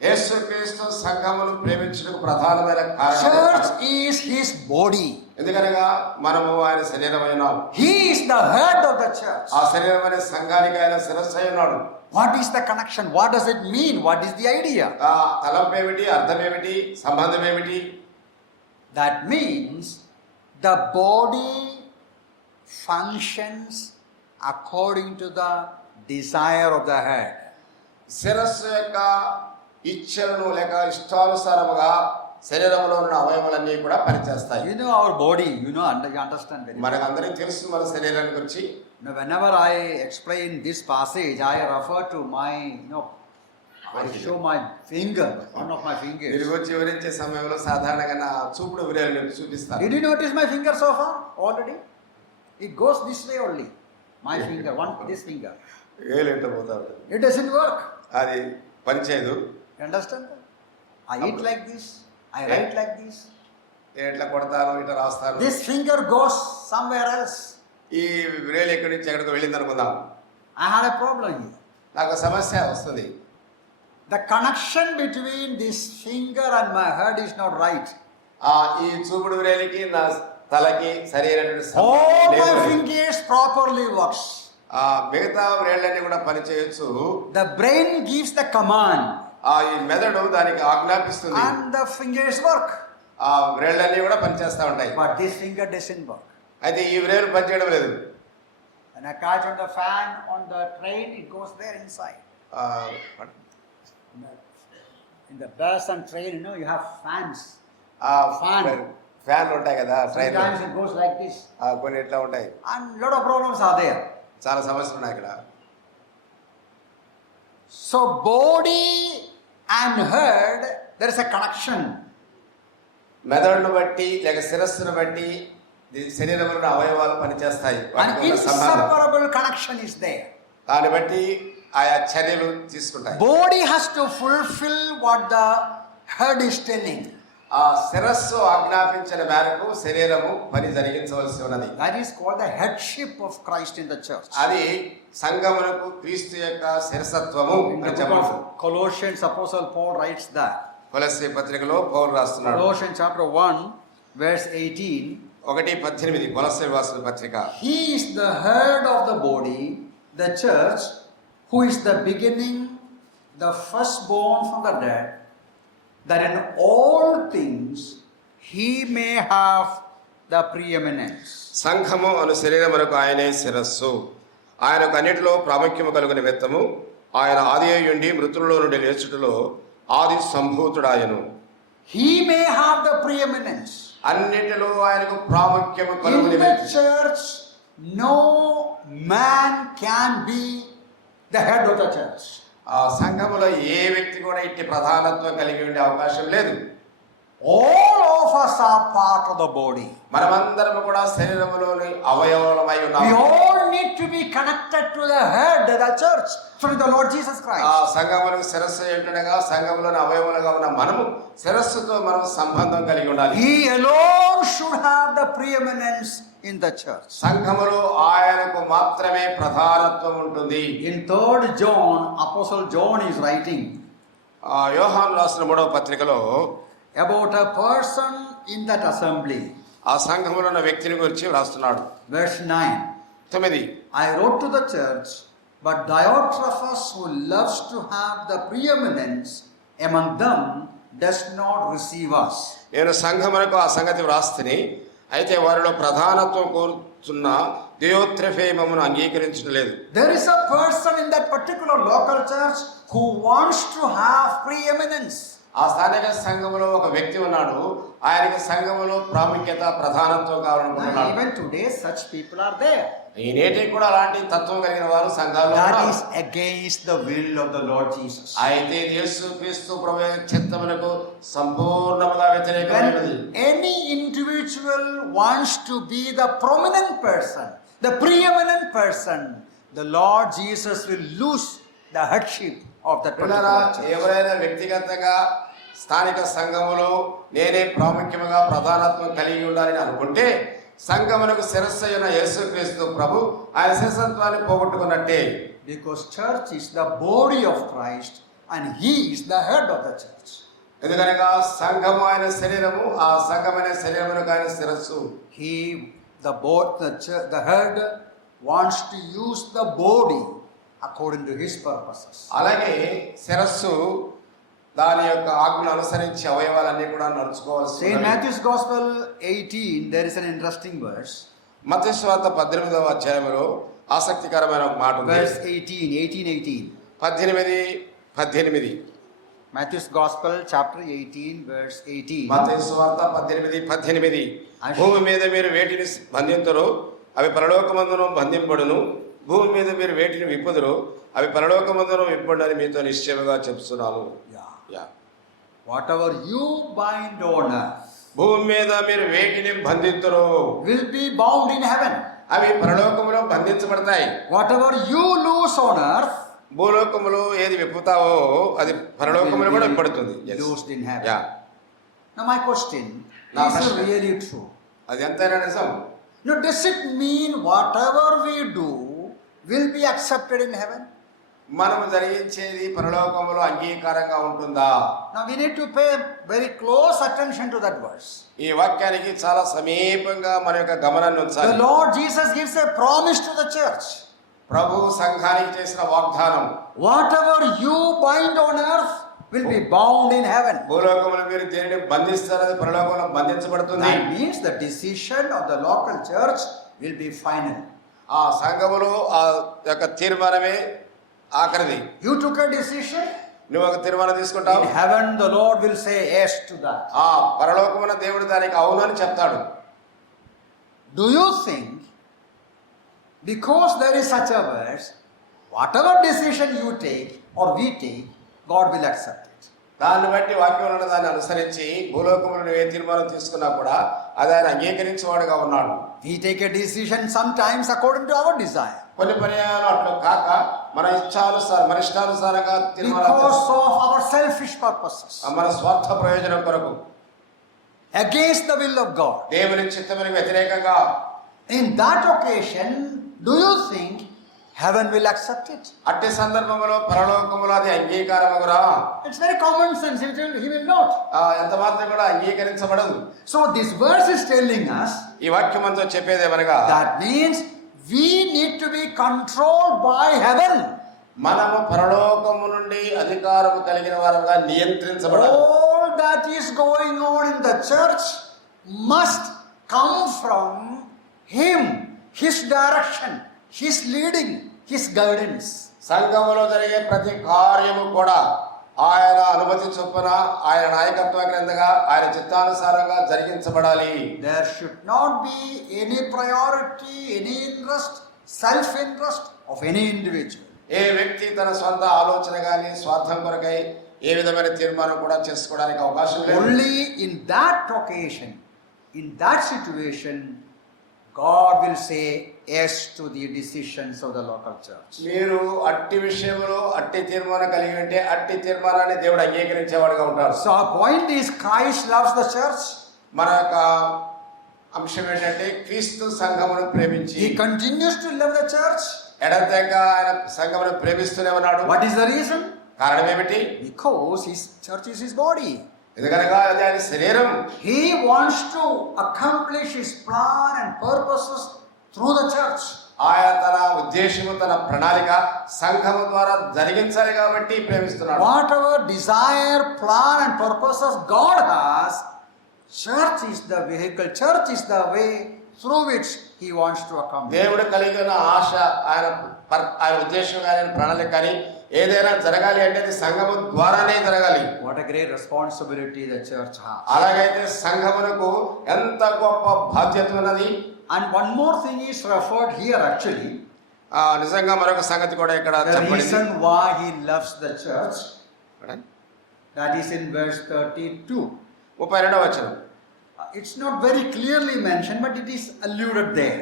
యేసుక్రీస్తు సంఘమును ప్రేమించడానికి ప్రధానమైన కారణం Church is his body. ఎందుకనగా మనము ఆయన శరీరమైనాం. He is the head of the church. ఆ శరీరమైన సంఘానికి ఆయన శిరస్సు అయి ఉన్నాడు. What is the connection? What does it mean? What is the idea? ఆ తలంపు ఏమిటి, అర్థం ఏమిటి, సంబంధం ఏమిటి? That means the body functions according to the desire of the head. శిరస్సు యొక్క ఇచ్చలను లేక ఇష్టానుసారముగా శరీరంలో ఉన్న అవయవాలన్నీ కూడా పనిచేస్తాయి. You know our body, you understand very well. మనకందరికీ తెలుసు మన శరీరాన్ని గురించి. Now, whenever I explain this passage, I refer to my, I show my finger, one of my దీని fingers. గురించి వివరించే సమయంలో సాధారణంగా నా చూపుడు విరేలు చూపిస్తాను. Did you notice my finger so far already? It goes this way only. My finger, this finger. వేలు ఎట్లా పోతాడు, It doesn't work. అది పనిచేయదు. You understand that? I eat like this. I write like this. ఎట్లా కొడతాను, ఇట్లా రాస్తాను. This finger goes somewhere else. ఈ విరేలు ఎక్కడి నుంచి ఎక్కడికి వెళ్ళింది అనుకుందాం. I had a problem here. నాకు సమస్య వస్తుంది. The connection between this finger and my head is not right. ఈ చూపుడు విరేలికి నా తలకి సరైనటువంటి All my లేదు. fingers properly works. మిగతా విరేళ్ళన్నీ కూడా పనిచేయొచ్చు. The brain gives the command. ఈ మెదడు దానికి ఆజ్ఞాపిస్తుంది. And the fingers work. ఆ విరేళ్ళన్నీ కూడా పనిచేస్తా ఉంటాయి. But this finger doesn't work. అయితే ఈ విరేలు పనిచేయడం లేదు. When I catch on the fan on the train, it goes there inside. In the bus and train, you have fans. ఫ్యాన్లు ఉంటాయి కదా train. Sometimes it goes like this. కొన్ని ఎట్లా ఉంటాయి. And lot of problems are there. చాలా సమస్యలు ఉన్నాయి ఇక్కడ. So body and head, there is a connection. మెదడును బట్టి లేక శిరస్సును బట్టి శరీరంలో ఉన్న అవయవాలు పనిచేస్తాయి. An inseparable connection is there. దాన్ని బట్టి ఆయా చర్యలు తీసుకుంటాయి. Body has to fulfill what the head is telling. ఆ శిరస్సు ఆజ్ఞాపించిన మేరకు శరీరము పని జరిగించవలసి ఉన్నది. That is called the headship of Christ in the church. అది సంఘమునకు క్రీస్తు యొక్క శిరసత్వము In the అని book చెప్పవచ్చు. of Colossians, Apostle Paul writes that. కొలస్సీ పత్రికలో పౌలు రాస్తున్నాడు. Colossians chapter 1, verse 18. 1:18 కొలస్సీ రాసిన పత్రిక. He is the head of the body, the church, who is the beginning, the firstborn from the dead, that in all things he may have the preeminence. సంఘము అను శరీరమునకు ఆయనే శిరస్సు. ఆయనకు అన్నిటిలో ప్రాముఖ్యము కలుగు నిమిత్తము ఆయన ఆదియుండి మృతులలో నుండి లేచుటలో ఆది సంభూతుడాయను. He may have the preeminence. అన్నిటిలో ఆయనకు ప్రాముఖ్యము In కలుగు the నిమిత్తము church, no man can be the head of the church. ఆ సంఘములో ఏ వ్యక్తి కూడా ఇట్టి ప్రధానత్వం కలిగి ఉండే అవకాశం లేదు. All of us us are part of the body. మనమందరం కూడా శరీరములోని అవయవములమై We ఉన్నాము. all need to be connected to the head, the church, through the Lord Jesus ఆ Christ. సంఘములకు శిరస్సు ఏంటనగా సంఘములోని అవయవములుగా ఉన్న మనము శిరస్సుతో మనం సంబంధం కలిగి ఉండాలి. He alone should have the preeminence in the church. సంఘములో ఆయనకు మాత్రమే ప్రధానత్వం ఉంటుంది. In 3rd John, Apostle John is writing యోహాను రాసిన 3వ పత్రికలో about a person in that assembly. ఆ సంఘములో ఉన్న వ్యక్తిని గురించి రాస్తున్నాడు. Verse 9. 9. I wrote to the church, but Diotrephes, who loves to have the preeminence among them, does not receive us. నేను సంఘమునకు ఆ సంగతి వ్రాస్తిని, అయితే వారిలో ప్రధానత్వం కోరుతున్న దియోత్రెఫేమమును అంగీకరించలేదు. There is a person in that particular local church who wants to have preeminence. ఆ స్థానిక సంఘములో ఒక వ్యక్తి ఉన్నాడు, ఆయనకి సంఘములో ప్రాముఖ్యత ప్రధానత్వం Now, కావాలనుకుంటున్నాడు. even today, such people are there. ఈ నేటికి కూడా అలాంటి తత్వం కలిగిన వారు సంఘాల్లో That ఉన్నారు. is against the will of the Lord Jesus. అయితే యేసు క్రీస్తు ప్రభువు చిత్తమునకు సంపూర్ణముగా వ్యతిరేకమైనది. When any individual wants to be the prominent person, the preeminent person, the Lord Jesus will lose the headship of that పిల్లరా, particular church. ఎవరైనా వ్యక్తిగతంగా స్థానిక సంఘములో నేనే ప్రాముఖ్యముగా ప్రధానత్వం కలిగి ఉండాలని అనుకుంటే సంఘమునకు శిరస్సు అయిన యేసుక్రీస్తు ప్రభు ఆయన శిరసత్వాన్ని పోగొట్టుకున్నట్టే. Because church is the body of Christ and he is the head of the church. ఎందుకనగా సంఘము ఆయన శరీరము, ఆ సంఘమైన శరీరమునకు ఆయన శిరస్సు. He, the head wants to use the body according to his purposes. అలాగే శిరస్సు దాని యొక్క ఆజ్ఞను అనుసరించి అవయవాలన్నీ కూడా నడుచుకోవాల్సి See, in Matthew's Gospel 18, there is an interesting verse. మత్తయి సువార్త 18వ అధ్యాయంలో ఆసక్తికరమైన ఒక మాట ఉంది. Verse 18. 18. Matthew's Gospel, chapter 18, verse 18. మత్తయి సువార్త 18. భూమి మీద మీరు వేటిని బంధింతురో అవి పరలోకమందును బంధింపడును, భూమి మీద మీరు వేటిని విప్పుదురో అవి పరలోకమందును విప్పడని మీతో నిశ్చయముగా చెప్తున్నాను. Yeah. Whatever you bind on earth భూమి మీద మీరు వేటిని బంధింతురో will be bound in heaven. అవి పరలోకములో బంధించబడతాయి. Whatever you loose on earth భూలోకములో ఏది విప్పుతావో అది పరలోకములో కూడా విప్పబడుతుంది. loosed in heaven. Yeah. Now my question, Now, is it question. really true? అది ఎంతైనా నిజం. Now does it mean whatever we do will be accepted in heaven? మనము జరిగించేది పరలోకములో అంగీకారంగా ఉంటుందా? Now we need to pay very close attention to that verse. ఈ వాక్యానికి చాలా సమీపంగా మన యొక్క గమనాన్ని The ఉంచాలి. Lord Jesus gives a promise to the church. ప్రభు సంఘానికి చేసిన వాగ్దానం, Whatever you bind on earth will be bound in heaven. భూలోకములో మీరు దేనిని బంధిస్తారది పరలోకంలో బంధించబడుతుంది. That means the decision of the local church will be final. ఆ సంఘములో ఆ యొక్క తీర్మానమే ఆఖరిది. You took a decision. నువ్వు ఒక తీర్మానం తీసుకుంటావు, In heaven the Lord will say yes to that. ఆ పరలోకమున దేవుడు దానికి అవునని చెప్తాడు. Do you think because there is such a verse, whatever decision you take or we take, God will accept it? దాన్ని బట్టి వాక్యం దాన్ని అనుసరించి భూలోకములో నువ్వు ఏ తీర్మానం తీసుకున్నా కూడా అది ఆయన అంగీకరించేవాడుగా ఉన్నాడు. We take a decision sometimes according to our desire. కొన్ని పర్యాయాలు అట్లా కాక మన ఇష్టానుసారంగా తీర్మానాలు Because చేస్తాం. of our selfish purposes. మన స్వార్థ ప్రయోజనం కొరకు Against the will of God. దేవుని చిత్తమునకు వ్యతిరేకంగా In that occasion, do you think heaven will accept it? అట్టి సందర్భంలో పరలోకములో అది అంగీకారమగురా? It's very common sense. He will not. ఎంత మాత్రం కూడా అంగీకరించబడదు. So this verse is telling us ఈ వాక్యం అంతా చెప్పేదేమనగా that means we need to be controlled by heaven. మనము పరలోకము నుండి అధికారము కలిగిన వారుగా నియంత్రించబడాలి. All that is going on in the church must come from Him, His direction, His leading, His guidance. సంఘములో జరిగే ప్రతి కార్యము కూడా ఆయన అనుమతి చొప్పున ఆయన నాయకత్వ క్రిందగా ఆయన చిత్తానుసారంగా జరిగించబడాలి. There should not be any priority, any interest, self-interest of any individual. ఏ వ్యక్తి తన సొంత ఆలోచన కానీ స్వార్థం కొరకై ఏ విధమైన తీర్మానం కూడా చేసుకోవడానికి అవకాశం లేదు. Only in that occasion, in that situation, God will say yes to the decisions of the local church. మీరు అట్టి విషయంలో అట్టి తీర్మానం కలిగి ఉంటే అట్టి తీర్మానాన్ని దేవుడు అంగీకరించేవాడుగా ఉంటాడు. So our point is Christ loves the church. మన యొక్క అంశం ఏంటంటే క్రీస్తు సంఘమును ప్రేమించి He continues to love the church. ఎడతెగ ఆయన సంఘమును ప్రేమిస్తూనే ఉన్నాడు. What is the reason? కారణం ఏమిటి? Because his church is his body. ఎందుకనగా అది ఆయన శరీరం. He wants to accomplish his plan and purposes through the church. ఆయన తన ఉద్దేశము తన ప్రణాళిక సంఘము ద్వారా జరిగించాలి కాబట్టి ప్రేమిస్తున్నాడు. Whatever desire, plan and purposes God has, church is the vehicle, church is the way through which he wants to accomplish. దేవుడు కలిగిన ఆశ ఆయన ఉద్దేశం ఆయన ప్రణాళిక కానీ ఏదైనా జరగాలి అంటే అది సంఘము ద్వారానే జరగాలి. What a great responsibility the church has. అలాగైతే సంఘమునకు ఎంత గొప్ప బాధ్యత ఉన్నది. And one more thing is referred here actually. నిజంగా మరొక సంగతి కూడా ఇక్కడ The చెప్పబడింది. reason why he loves the church, that is in verse 32. 32వ వచనం. It's not very clearly mentioned, but it is alluded there.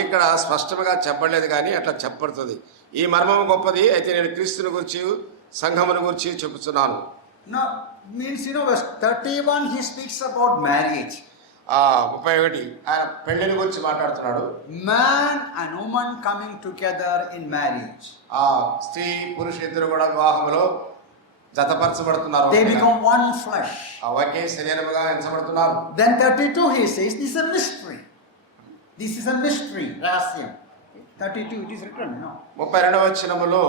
ఇక్కడ స్పష్టంగా చెప్పలేదు కానీ అట్లా చెప్పబడుతుంది. ఈ మర్మము గొప్పది అయితే నేను క్రీస్తుని గురించి సంఘమును గురించి చెప్పుచున్నాను. Now means verse 31 he speaks about marriage. 31 ఆయన పెళ్లిని గురించి మాట్లాడుతున్నాడు. Man and woman coming together in marriage. స్త్రీ పురుషులు ఇద్దరు కూడా వివాహంలో జతపరచబడుతున్నారు. They become one flesh. Okay శరీరముగా ఎంచబడుతున్నారు. Then 32 he says this is a mystery. This is a mystery. రహస్యం. 32 it is written, no? 32వ వచనములో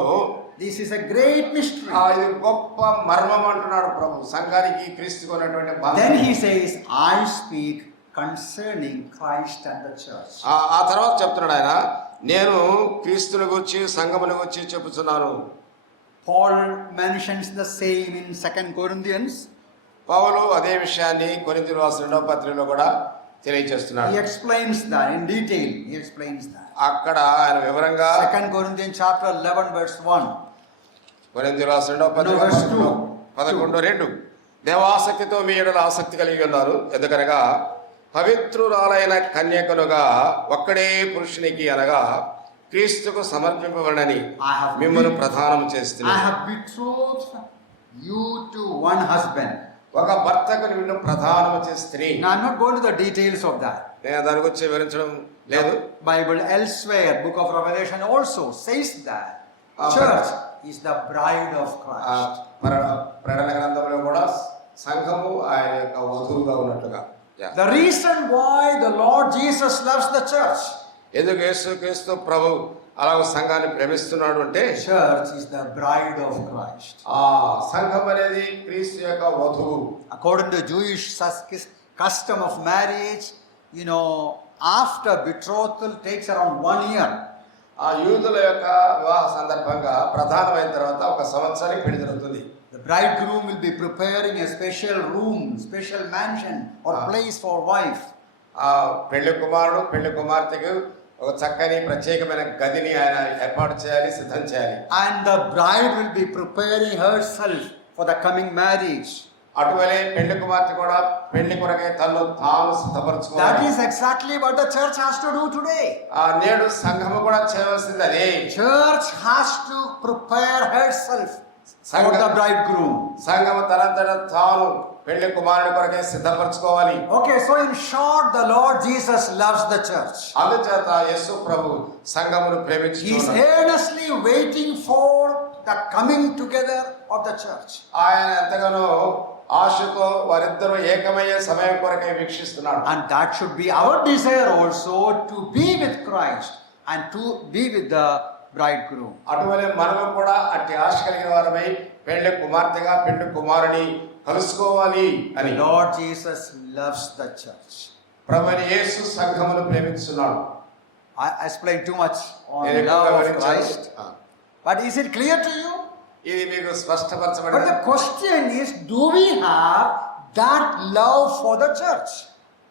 This is a great mystery. ఇది గొప్ప మర్మం అంటున్నాడు ప్రభు సంఘానికి క్రీస్తుకు ఉన్నటువంటి బంధం. Then he says I speak concerning Christ and the church. ఆ తర్వాత చెప్తున్నాడు ఆయన నేను క్రీస్తుని గురించి సంఘమును గురించి చెప్పుచున్నాను. Paul mentions the same in 2 Corinthians. పౌలు అదే విషయాన్ని కొరింథీయులకు రాసిన 2వ పత్రికలో కూడా తెలియజేస్తున్నాడు. He explains that in detail. He explains that. అక్కడ ఆయన వివరంగా 2 Corinthians chapter 11 verse 1. కొరింథీయులకు రాసిన 2వ పత్రిక 11:2 దేవాసక్తితో మీ ఎడల ఆసక్తి కలిగి ఉన్నారు. ఎందుకనగా పవిత్రురాలైన కన్యకనుగా ఒక్కడే పురుషునికి అనగా క్రీస్తుకు సమర్పింపబడని మిమ్మల్ని ప్రధానం I చేస్తున్నాను. have betrothed you to one husband. ఒక భర్తకు నిన్ను ప్రధానము చేస్తిని. Now I'm not going to the details of that. నేను దాని గురించి వివరించడం లేదు. Bible elsewhere, book of Revelation also says that church is the bride of Christ. ప్రకటన గ్రంథంలో కూడా సంఘము ఆయన యొక్క వధువుగా ఉన్నట్లుగా. The reason why the Lord Jesus loves the church, ఎందుకు యేసుక్రీస్తు ప్రభు అలా సంఘాన్ని ప్రేమిస్తున్నాడు అంటే church is the bride of Christ. సంఘం అనేది క్రీస్తు యొక్క వధువు. According to Jewish custom of marriage, after betrothal takes around 1 year. యూదుల యొక్క వివాహ సందర్భంగా ప్రధానమైన తర్వాత 1 సంవత్సరం పెళ్లి జరుగుతుంది. The bridegroom will be preparing a special room, special mansion or place for wife. పెళ్లి కుమారుడు పెళ్లి కుమార్తెకు ఒక చక్కని ప్రత్యేకమైన గదిని ఆయన ఏర్పాటు చేయాలి, సిద్ధం చేయాలి. And the bride will be preparing herself for the coming marriage. అటువలే పెళ్లి కుమార్తె కూడా పెళ్లి కొరకై తాను సిద్ధపరచుకోవాలి. That is exactly what the church has to do today. నేడు సంఘము కూడా చేయవలసింది అదే. Church has to prepare herself for the bridegroom. సంఘము తనంతట తాను పెళ్లి కుమారుడి కొరకై సిద్ధపరచుకోవాలి. Okay, so in short, the Lord Jesus loves the church. అందుచేత యేసు ప్రభు సంఘమును He is ప్రేమించుచున్నాడు. earnestly waiting for the coming together of the church. ఆయన ఎంతగానో ఆశతో వారిద్దరూ ఏకమయ్యే సమయం కొరకై వీక్షిస్తున్నాడు. And that should be our desire also, to be with Christ and to be with the bridegroom. అటువలే మనము కూడా అట్టి ఆశ కలిగిన వారమై పెళ్లి కుమార్తెగా పెళ్లి కుమారుని కలుసుకోవాలి అని. Lord Jesus loves the church. ప్రభువైన యేసు సంఘమును ప్రేమిస్తున్నాడు. I explained too much on నేను love ఎక్కువగా of వివరించాను. Christ. But is it clear to you? ఇది మీకు But స్పష్టపరచబడింది. the question is, do we have that love for the church?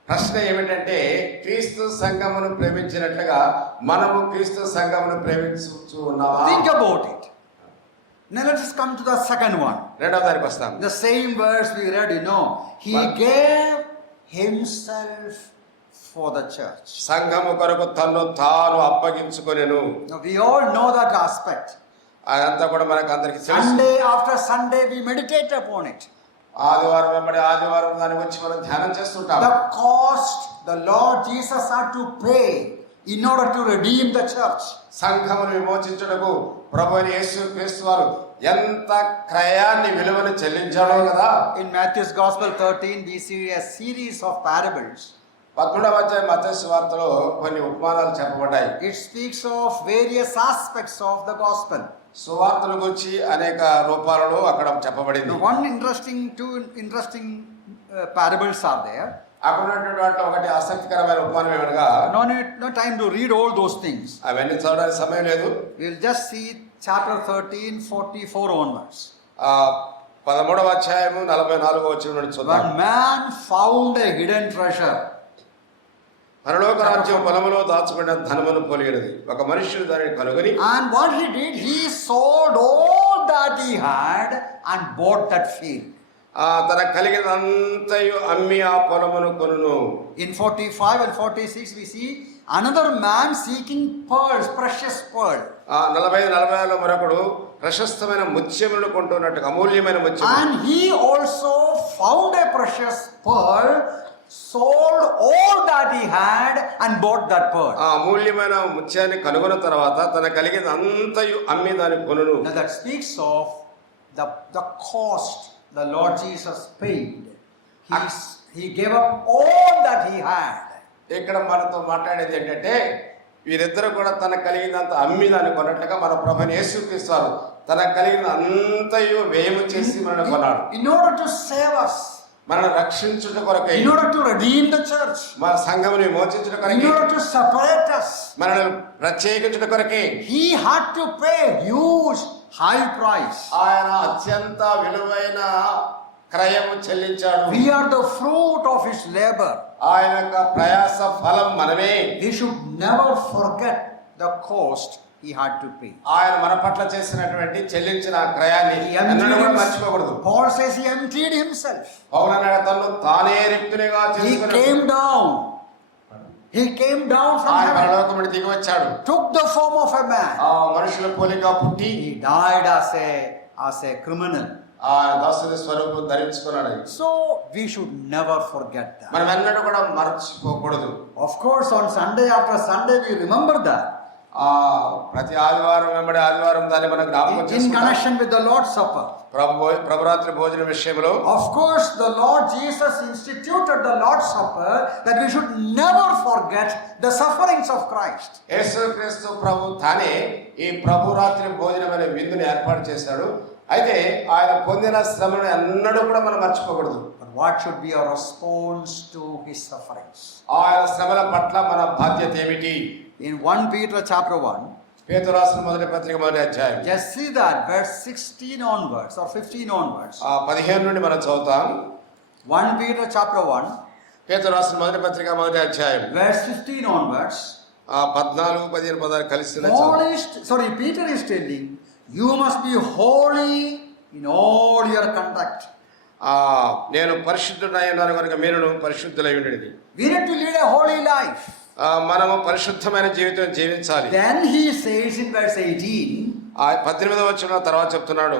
ప్రశ్న ఏమిటంటే క్రీస్తు సంఘమును ప్రేమించినట్లుగా మనము క్రీస్తు సంఘమును ప్రేమించు ఉన్నామా? Think about it. Now let us come to the second one. రెండవ దానికి వస్తాం. The same verse we read, He gave Himself for the church. సంఘము కొరకు తన్ను తాను అప్పగించుకొనెను. Now we all know that aspect. అదంతా కూడా మనకు అందరికి తెలుసు. Sunday after Sunday we meditate upon it. ఆదివారం వెంబడి ఆదివారం దాని వచ్చి మనం ధ్యానం చేస్తుంటాం. The cost the Lord Jesus had to pay in order to redeem the church. సంఘమును విమోచించుటకు ప్రభువైన యేసుక్రీస్తు వారు ఎంత క్రయాన్ని విలువను చెల్లించాడో కదా. In Matthew's Gospel 13 we see a series of parables. 13వ అధ్యాయం మత్తయి సువార్తలో కొన్ని ఉపమానాలు చెప్పబడ్డాయి. It speaks of various aspects of the gospel. సువార్తల గురించి అనేక రూపాలలో అక్కడ చెప్పబడింది. Two interesting parables are there. అక్కడ ఉన్నటువంటి వాటిలో ఒకటి ఆసక్తికరమైన ఉపమానం ఏమనగా, No time to read all those things. అవన్నీ చదవడానికి సమయం లేదు. We will just see chapter 13, 44 onwards. 13వ అధ్యాయము 44వ వచనం నుండి చూద్దాం. One man found a hidden treasure. పరలోక రాజ్యం పొలములో దాచబడిన ధనమును పోలినది. ఒక మనుష్యుడు దానిని కనుగొని, And what he did, he sold all that he had and bought that field. తన కలిగినంతయు అమ్మి ఆ పొలమును కొనును. In 45 and 46 we see another man seeking pearls, precious pearl. 45-46లో మరొకడు ప్రశస్తమైన ముత్యములను కొంటున్నట్టుగా, అమూల్యమైన ముత్యము. And he also found a precious pearl, sold all that he had and bought that pearl. ఆ అమూల్యమైన ముత్యాన్ని కనుగొన్న తర్వాత తన కలిగిన అంతయు అమ్మి దాన్ని కొనును. Now that speaks of the cost the Lord Jesus paid. He gave up all that he had. ఇక్కడ మనతో మాట్లాడేది ఏంటంటే, వీరిద్దరు కూడా తన కలిగినంత అమ్మి దాన్ని కొన్నట్లుగా మన ప్రభువైన యేసుక్రీస్తు వారు తన కలిగిన అంతయు వ్యయము చేసి మనల్ని కొన్నాడు. In order to save us, మనల్ని రక్షించుట కొరకై, in order to redeem the church, మన సంఘముని విమోచించుట in కొరకై, order to separate us, మనల్ని ప్రత్యేకించుట కొరకై he had to pay huge high price. ఆయన అత్యంత విలువైన క్రయము చెల్లించాడు. We are the fruit of his labor. ఆయన యొక్క ప్రయాస ఫలం మనమే. We should never forget the cost he had to pay. ఆయన మన పట్ల చేసినటువంటి చెల్లించిన క్రయాన్ని ఎన్నడూ కూడా మర్చిపోకూడదు. Paul says he emptied himself. పౌలు అన్నాడు, తన్ను తానే రిక్తునిగా He చేసుకున్నాడు. came down. He came down from ఆయన heaven, పరలోకం నుండి దిగి వచ్చాడు. took the form of a man. ఆ మనుషుల పోలిక పుట్టి He died as a criminal. ఆ దాసుని స్వరూపం ధరించుకున్నాడు. So we should never forget that. మనం ఎన్నడూ కూడా మర్చిపోకూడదు. Of course, on Sunday after Sunday we remember that. ప్రతి ఆదివారం వెంబడి ఆదివారం దాన్ని మనం జ్ఞాపకం In చేసుకుంటాం. connection with the Lord's Supper. ప్రభురాత్రి భోజన విషయంలో Of course, the Lord Jesus instituted the Lord's Supper that we should never forget the sufferings of Christ. యేసుక్రీస్తు ప్రభు తానే ఈ ప్రభురాత్రి భోజనం అనే విందుని ఏర్పాటు చేశాడు. అయితే ఆయన పొందిన శ్రమను ఎన్నడూ కూడా మనం మర్చిపోకూడదు. But what should be our response to his sufferings? ఆయన శ్రమల పట్ల మన బాధ్యత ఏమిటి? In 1 Peter chapter 1, పేతురు రాసిన మొదటి పత్రిక మొదటి అధ్యాయం just see that verse 16 onwards or 15 onwards. 15 నుండి మనం చదువుతాం. 1 Peter chapter 1, పేతురు రాసిన మొదటి పత్రిక మొదటి అధ్యాయం verse 15 onwards. 14, 15, 16 కలిసి Peter is telling, you must be holy in all your conduct. నేను పరిశుద్ధుడై ఉన్నాను కనుక మీరును పరిశుద్ధులై ఉండండి. We need to lead a holy life. మనము పరిశుద్ధమైన జీవితం జీవించాలి. Then he says in verse 18, 18వ వచనం తర్వాత చెప్తున్నాడు,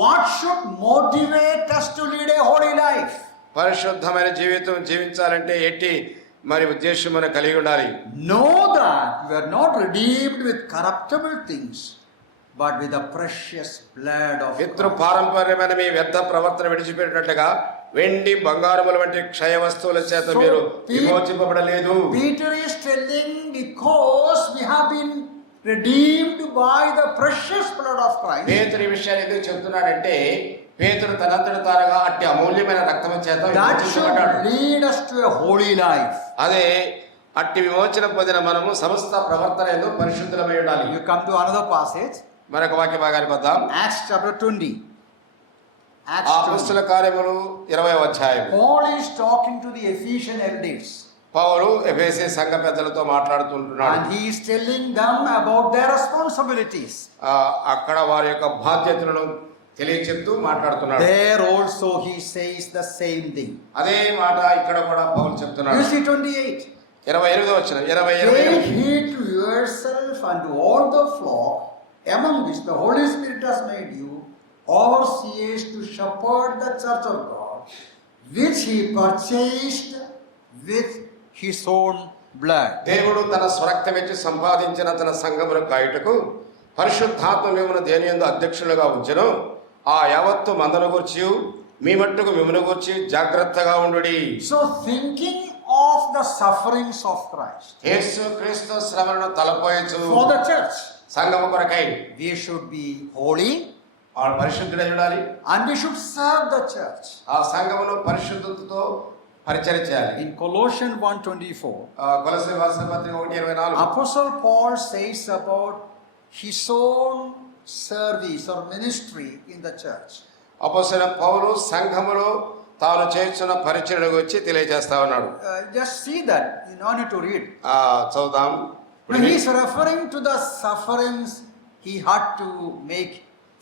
what should motivate us to lead a holy life? పరిశుద్ధమైన జీవితం జీవించాలంటే ఎట్టి మరి ఉద్దేశం మనం కలిగి ఉండాలి. Know that we are not redeemed with corruptible things, but with the precious blood of పితృ పారంపర్యమైన మీ వ్యర్థ ప్రవర్తన విడిచిపెట్టినట్లుగా వెండి బంగారముల వంటి క్షయ వస్తువుల చేత మీరు విమోచింపబడలేదు. Peter is telling, because we have been redeemed by the precious blood of Christ. పేతురు ఈ విషయాన్ని ఎందుకు చెప్తున్నాడంటే, పేతురు తనంతట తానుగా అట్టి అమూల్యమైన రక్తము చేత That should lead us to a holy life. అదే అట్టి విమోచన పొందిన మనము సమస్త ప్రవర్తన యందు పరిశుద్ధులమై ఉండాలి. You come to another passage. మరొక వాక్య భాగానికి వద్దాం. Acts chapter 20. అపోస్తల కార్యములు 20వ అధ్యాయం. Paul is talking to the Ephesian elders. పౌలు ఎఫెసీ సంఘ పెద్దలతో మాట్లాడుతుంటున్నాడు. And he is telling them about their responsibilities. అక్కడ వారి యొక్క బాధ్యతలను తెలియచెప్తూ మాట్లాడుతున్నాడు. There also he says the same thing. అదే మాట ఇక్కడ కూడా పౌలు చెప్తున్నాడు. You see 28. 28వ వచనం. Take heed to yourself and to all the flock among which the Holy Spirit has made you overseers to shepherd the church of God, which he purchased with his own blood. దేవుడు తన స్వరక్తమిచ్చి సంపాదించిన తన సంఘమును కాయుటకు పరిశుద్ధాత్మ మిమ్మును దేనియందు అధ్యక్షులుగా ఉంచెను. ఆ యావత్తు మందను గూర్చి మీ మట్టుకు మిమ్మును గూర్చి జాగ్రత్తగా ఉండుడి. So thinking of the sufferings of Christ, యేసు క్రీస్తు శ్రమలను తలపోయచ్చు for the church, సంఘము కొరకై we should be holy వాడు పరిశుద్ధుడై ఉండాలి. and we should serve the church. ఆ సంఘమును పరిశుద్ధతతో పరిచర్య చేయాలి. In Colossians 1:24, కొలస్సీ రాసిన పత్రిక 1:24 Apostle Paul says about his own service or ministry in the church. అపోస్తలుడైన పౌలు సంఘములో తాను చేస్తున్న పరిచర్యను గురించి తెలియజేస్తా ఉన్నాడు. Just see that, you don't need to read. చదువుదాం. When he is referring to the sufferings he had to make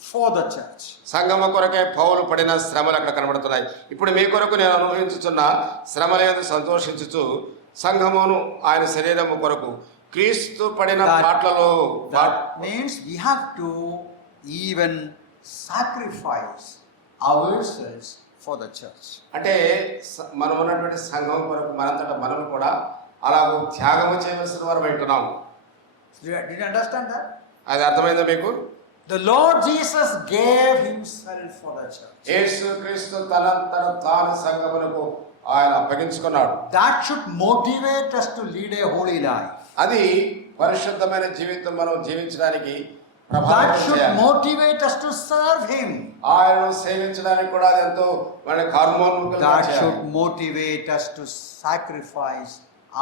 for the church. సంఘము కొరకే పౌలు పడిన శ్రమలు అక్కడ కనబడుతున్నాయి. ఇప్పుడు మీ కొరకు నేను అనుభవించుచున్న శ్రమలందు సంతోషించుచు సంఘమును ఆయన శరీరము కొరకు క్రీస్తు పడిన పాటలలో. That means we have to even sacrifice ourselves for the church. అంటే మనం ఉన్నటువంటి సంఘం కొరకు మనంతట మనం కూడా అలాగూ త్యాగము చేయవలసిన వారు వింటున్నాం. Did you understand that? అది అర్థమైందా మీకు? The Lord Jesus gave himself for the church. యేసు క్రీస్తు తనంతట తాను సంఘమునకు ఆయన అప్పగించుకున్నాడు. That should motivate us to lead a holy life. అది పరిశుద్ధమైన జీవితం మనం జీవించడానికి That ప్రభావితం should చేయాలి. motivate us to serve him. ఆయనను సేవించడానికి కూడా అది ఎంతో మన కార్మోన్ముఖంగా That చేయాలి. should motivate us to sacrifice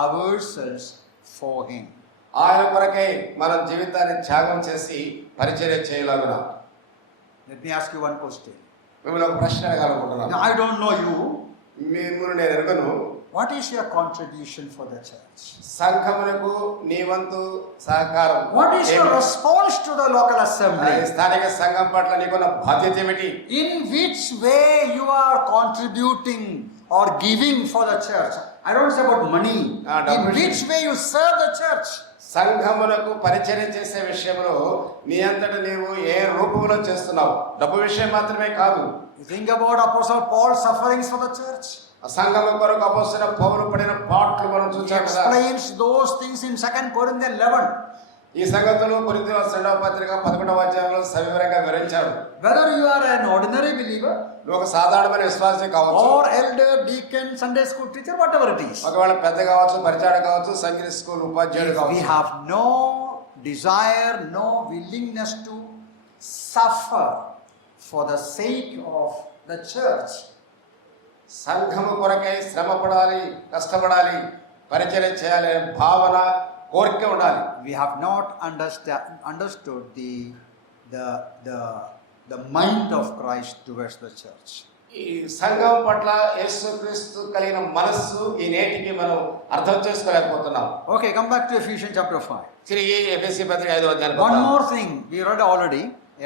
ourselves for him. ఆయన కొరకై మనం జీవితాన్ని త్యాగం చేసి పరిచర్య చేయలాగున. Let me ask you one question. మిమ్మల్ని ఒక ప్రశ్న అడగాలనుకుంటున్నాను. Now, I don't know you. మిమ్మల్ని నేను ఎరగను. What is your contribution for the church? సంఘమునకు నీ వంతు సహకారం What is your ఏమిటి? response to the local assembly? స్థానిక సంఘం పట్ల నీకున్న బాధ్యత ఏమిటి? In which way you are contributing or giving for the church? I don't say about money. In which way you serve the church? సంఘమునకు పరిచర్య చేసే విషయంలో నీ అంతట నీవు ఏ రూపంలో చేస్తున్నావు? డబ్బు విషయం మాత్రమే కాదు. You think about Apostle Paul's sufferings for the church. సంఘము కొరకు అపోస్తలుడైన పౌలు పడిన పాటలు మనం He చూచాం కదా. explains those things in 2 Corinthians 11. ఈ సంగతులు కొరింథీ రాసిన 2వ పత్రిక 11వ అధ్యాయంలో సవివరంగా వివరించాడు. Whether you are an ordinary believer నువ్వు ఒక సాధారణమైన విశ్వాసి కావచ్చు, or elder, deacon, Sunday school teacher, whatever it is. ఒకవేళ పెద్ద కావచ్చు, పరిచారక కావచ్చు, సంగీత స్కూల్ ఉపాధ్యాయుడు If we కావచ్చు, have no desire, no willingness to suffer for the sake of the church, సంఘము కొరకై శ్రమ పడాలి, కష్టపడాలి, పరిచర్య చేయాలి అనే భావన, కోరిక ఉండాలి. we have not understood the mind of Christ towards the church. ఈ సంఘం పట్ల యేసుక్రీస్తు కలిగిన మనస్సు ఈ నేటికి మనం అర్థం చేసుకోలేకపోతున్నాం. Okay, come back to Ephesians chapter 5. తిరిగి ఎఫెసీ పత్రిక 5వ అధ్యాయానికి One వద్దాం. more thing we read already.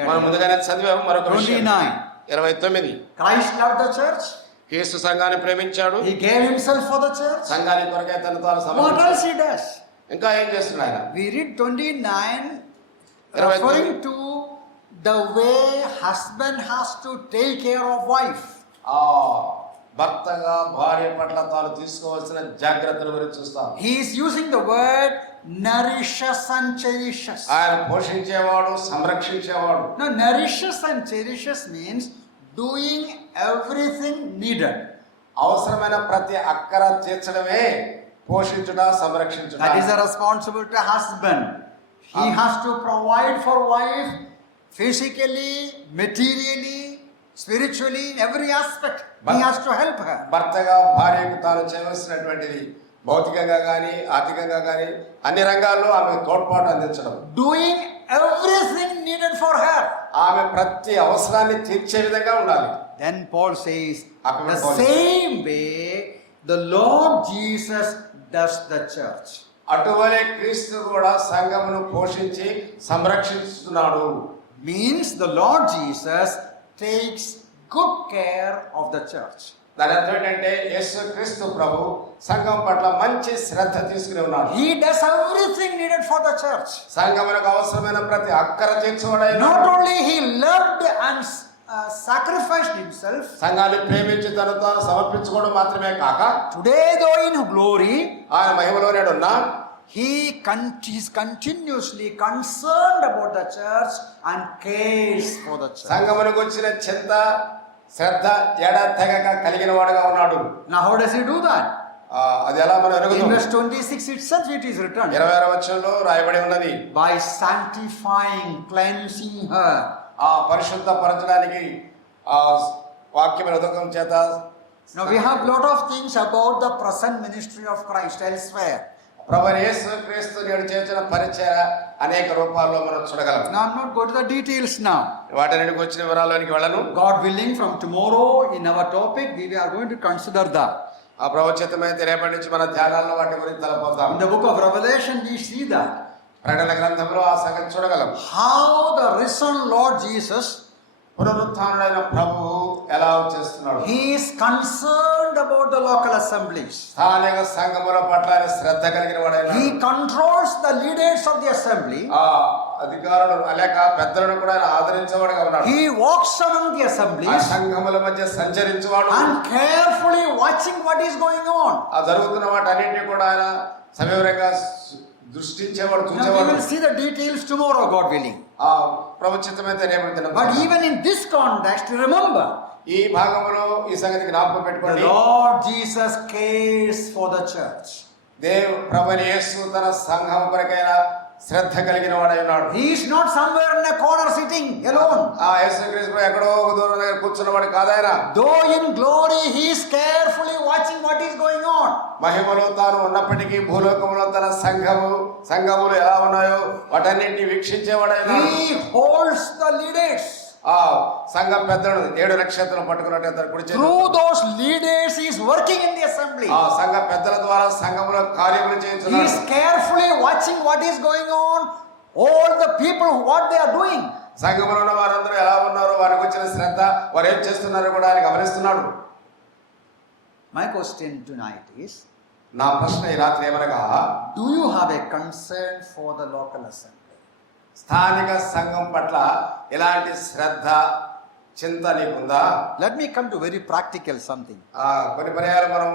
మనం ముందుగానే చదివాము. మరొక విషయం 29. 29 Christ loved the church. యేసు సంఘాన్ని ప్రేమించాడు. He gave himself for the church. సంఘానికి కొరకై తను తాను What సమర్పించాడు. else he does? ఇంకా ఏం చేస్తున్నాడు ఆయన? We read 29 29. referring to the way husband has to take care of wife. భర్తగా భార్య పట్ల తాను తీసుకోవాల్సిన జాగ్రత్తల గురించి చూస్తాం. He is using the word nourishes and cherishes. ఆయన పోషించేవాడు, సంరక్షించేవాడు. Now nourishes and cherishes means doing everything needed. అవసరమైన ప్రతి అక్కర తీర్చడమే పోషించుట, సంరక్షించుట. That is the responsibility of husband. He has to provide for wife physically, materially, spiritually, in every aspect. He has to help her. భర్తగా భార్యకు తాను చేయవలసినటువంటిది భౌతికంగా కానీ ఆర్థికంగా కానీ అన్ని రంగాల్లో ఆమె తోడ్పాటు అందించడం. Doing everything needed for her. ఆమె ప్రతి అవసరాన్ని తీర్చే విధంగా ఉండాలి. Then Paul says, Amen. the same way the Lord Jesus does the church. అటువలే క్రీస్తు కూడా సంఘమును పోషించి సంరక్షిస్తున్నాడు. Means the Lord Jesus takes good care of the church. దాని అర్థం ఏంటంటే యేసు క్రీస్తు ప్రభు సంఘం పట్ల మంచి శ్రద్ధ తీసుకుని ఉన్నాడు. He does everything needed for the church. సంఘమునకు అవసరమైన ప్రతి అక్కర తీర్చువాడైన Not only he loved and sacrificed himself. సంఘాన్ని ప్రేమించి తను తాను సమర్పించుకోవడం మాత్రమే కాక Today though in glory, ఆయన మహిమలో నేడున్నా he is continuously concerned about the church and cares for the church. సంఘమునకు వచ్చిన చింత శ్రద్ధ ఎడతెగక కలిగిన వాడుగా ఉన్నాడు. Now how does he do that? అది ఎలా మనం In ఎరుగుతాం? verse 26 itself it is written. 26వ వచనంలో రాయబడి ఉన్నది, By sanctifying, cleansing her. ఆ పరిశుద్ధ పరచడానికి ఆ వాక్యమైన ఉదకం చేత. Now we have lot of things about the present ministry of Christ elsewhere. ప్రభువైన యేసు క్రీస్తు నేడు చేసిన పరిచయ అనేక రూపాల్లో మనం చూడగలం. Now I'm not going to the details now. వాటన్నిటికి వచ్చిన వివరాల్లోనికి వెళ్ళను. God willing, from tomorrow in our topic we are going to consider that. ఆ ప్రవచితమైతే రేపటి నుంచి మన ధ్యానాల్లో వాటి గురించి తలపోతాం. In the book of Revelation we see that. ప్రకటన గ్రంథంలో ఆ సంగతి చూడగలం. How the risen Lord Jesus, పునరుత్థానుడైన ప్రభువు ఎలా చేస్తున్నాడు. he is concerned about the local assemblies. స్థానిక సంఘముల పట్ల ఆయన శ్రద్ధ కలిగిన వాడైన He controls the leaders of the assembly. ఆ అధికారులు లేక పెద్దలను కూడా ఆయన ఆదరించేవాడుగా ఉన్నాడు. He walks among the ఆ assemblies సంఘముల మధ్య సంచరించేవాడు. and carefully watching what is going on. ఆ జరుగుతున్న వాటన్నింటినీ కూడా ఆయన సవివరంగా దృష్టించేవాడు, Now we చూసేవాడు. will see the details tomorrow, God willing. ఆ ప్రవచితమైతే రేపటి దినం. But even in this context, remember, ఈ భాగంలో ఈ సంగతి జ్ఞాపకం the పెట్టుకోండి. Lord Jesus cares for the church. ప్రభువైన యేసు తన సంఘం కొరకైన శ్రద్ధ కలిగిన వాడై ఉన్నాడు. He is not somewhere in a corner sitting alone. ఆ యేసుక్రీస్తు ఎక్కడో ఒక దూరం దగ్గర కూర్చున్నవాడు కాదాయన. Though in glory he is carefully watching what is going on. మహిమలో తాను ఉన్నప్పటికీ భూలోకంలో తన సంఘములు ఎలా ఉన్నాయో వాటన్నింటినీ వీక్షించేవాడైనా He holds the leaders. ఆ సంఘ పెద్దలను 7 నక్షత్రం పట్టుకున్నట్టు అతను కుడి చేతిలో Through those leaders he is working in the assembly. ఆ సంఘ పెద్దల ద్వారా సంఘములో కార్యములు He చేయించున్నాడు. is carefully watching what is going on. All the people, what they are doing. సంఘములో ఉన్న వారందరూ ఎలా ఉన్నారో వారికి వచ్చిన శ్రద్ధ వారు ఏం చేస్తున్నారో కూడా ఆయన గమనిస్తున్నాడు. My question tonight is, నా ప్రశ్న ఈ రాత్రి ఏమనగా, do you have a concern for the local assembly? స్థానిక సంఘం పట్ల ఎలాంటి శ్రద్ధ చింత నీకుందా? Let me come to very practical something. కొన్ని పర్యాలు మనం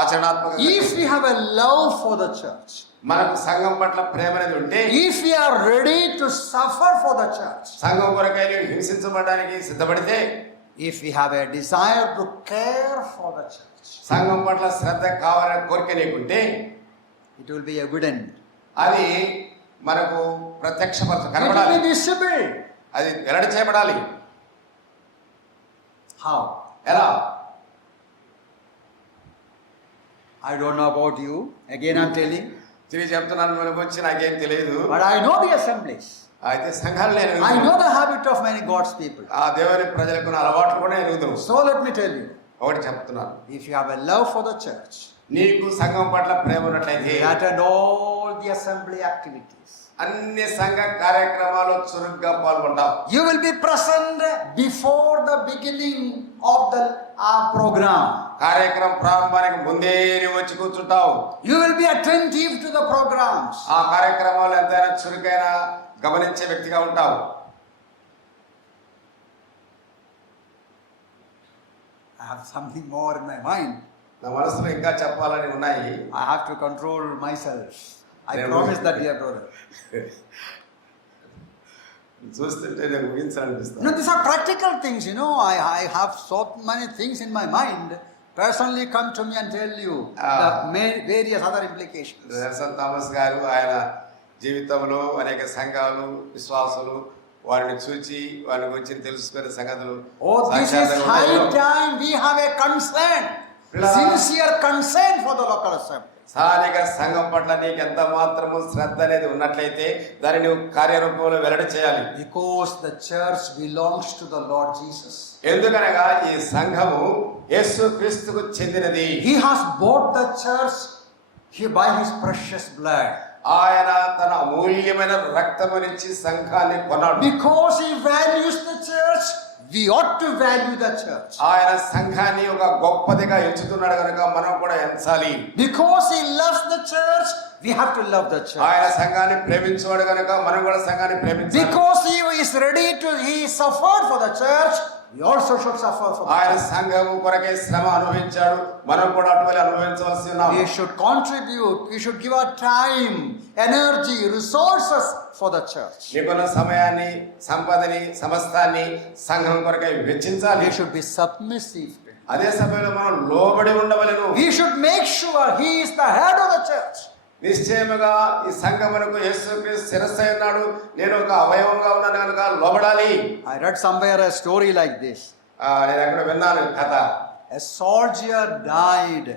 ఆచరణాత్మక If we have a love for the church, మనకు సంఘం పట్ల ప్రేమ అనేది ఉంటే, if we are ready to suffer for the church, సంఘం కొరకై నీవు హింసించబడడానికి సిద్ధపడితే, if we have a desire to care for the church, సంఘం పట్ల శ్రద్ధ కావాలనే కోరిక నీకుంటే, it will be evident. అది మనకు ప్రత్యక్షపరచ It కనబడాలి. will be visible. అది వెల్లడి చేయబడాలి. How? ఎలా? I don't know about you. Again I'm telling. తిరిగి చెప్తున్నాను, మనకు వచ్చి నాకేం తెలియదు. But I know the assemblies. అయితే సంఘాలు నేను I know the habit of many God's people. ఆ దేవుని ప్రజలకు అలవాట్లు కూడా నేను ఎరుగుతాను. So let me tell you. ఒకటి చెప్తున్నాను, If you have a love for the church, నీకు సంఘం పట్ల ప్రేమ ఉన్నట్లయితే attend all the assembly activities. అన్ని సంఘ కార్యక్రమాలు చురుగ్గా పాల్గొంటావు. You will be present before the beginning of the program. కార్యక్రమం ప్రారంభానికి ముందే నీవు వచ్చి కూర్చుంటావు. You will be attentive to the programs. ఆ కార్యక్రమాలు ఎంతైనా చురుకైన గమనించే వ్యక్తిగా ఉంటావు. I have something more in my mind. నా మనసులో ఇంకా చెప్పాలని ఉన్నాయి. I have to control myself. I Never. promise that, dear brother. చూస్తుంటే నేను ముగించాలనిపిస్తాను. No, these are practical things, you know. I have so many things in my mind. Personally come to me and tell you the various other implications. Nelson Thomas గారు ఆయన జీవితంలో అనేక సంఘాలు, విశ్వాసులు వారిని చూచి వారి గురించి తెలుసుకునే సంగతులు. Oh, this is high time we have a concern. sincere concern for the local assembly. స్థానిక సంఘం పట్ల నీకు ఎంత మాత్రము శ్రద్ధ అనేది ఉన్నట్లయితే దాన్ని నువ్వు కార్యరూపంలో వెల్లడి చేయాలి. Because the church belongs to the Lord Jesus. ఎందుకనగా ఈ సంఘము యేసు క్రీస్తుకు చెందినది. He has bought the church by his precious blood. ఆయన తన అమూల్యమైన రక్తమునిచ్చి సంఘాన్ని కొన్నాడు. Because he values the church, we ought to value the church. ఆయన సంఘాన్ని ఒక గొప్పదిగా ఎంచుతున్నాడు కనుక మనం కూడా ఎంచాలి. Because he loves the church, we have to love the church. ఆయన సంఘాన్ని ప్రేమించేవాడు కనుక మనం కూడా సంఘాన్ని ప్రేమించాలి. Because he is ready to, he suffered for the church, we also should suffer for the ఆయన church. సంఘము కొరకే శ్రమ అనుభవించాడు, మనం కూడా అటువలే అనుభవించవలసి ఉన్నాం. We should contribute, we should give our time, energy, resources for the church. నీకున్న సమయాన్ని, సంపదని, సమస్తాన్ని సంఘం కొరకై వెచ్చించాలి. We should be submissive. అదే సమయంలో మనం లోబడి ఉండవలెను. We should make sure he is the head of the church. నిశ్చయముగా ఈ సంఘమునకు యేసుక్రీస్తు శిరస్సు ఉన్నాడు, నేను ఒక అవయవంగా ఉన్నాను కనుక లోబడాలి. I read somewhere a story like this. నేను ఎక్కడ విన్నాను కథ. A soldier died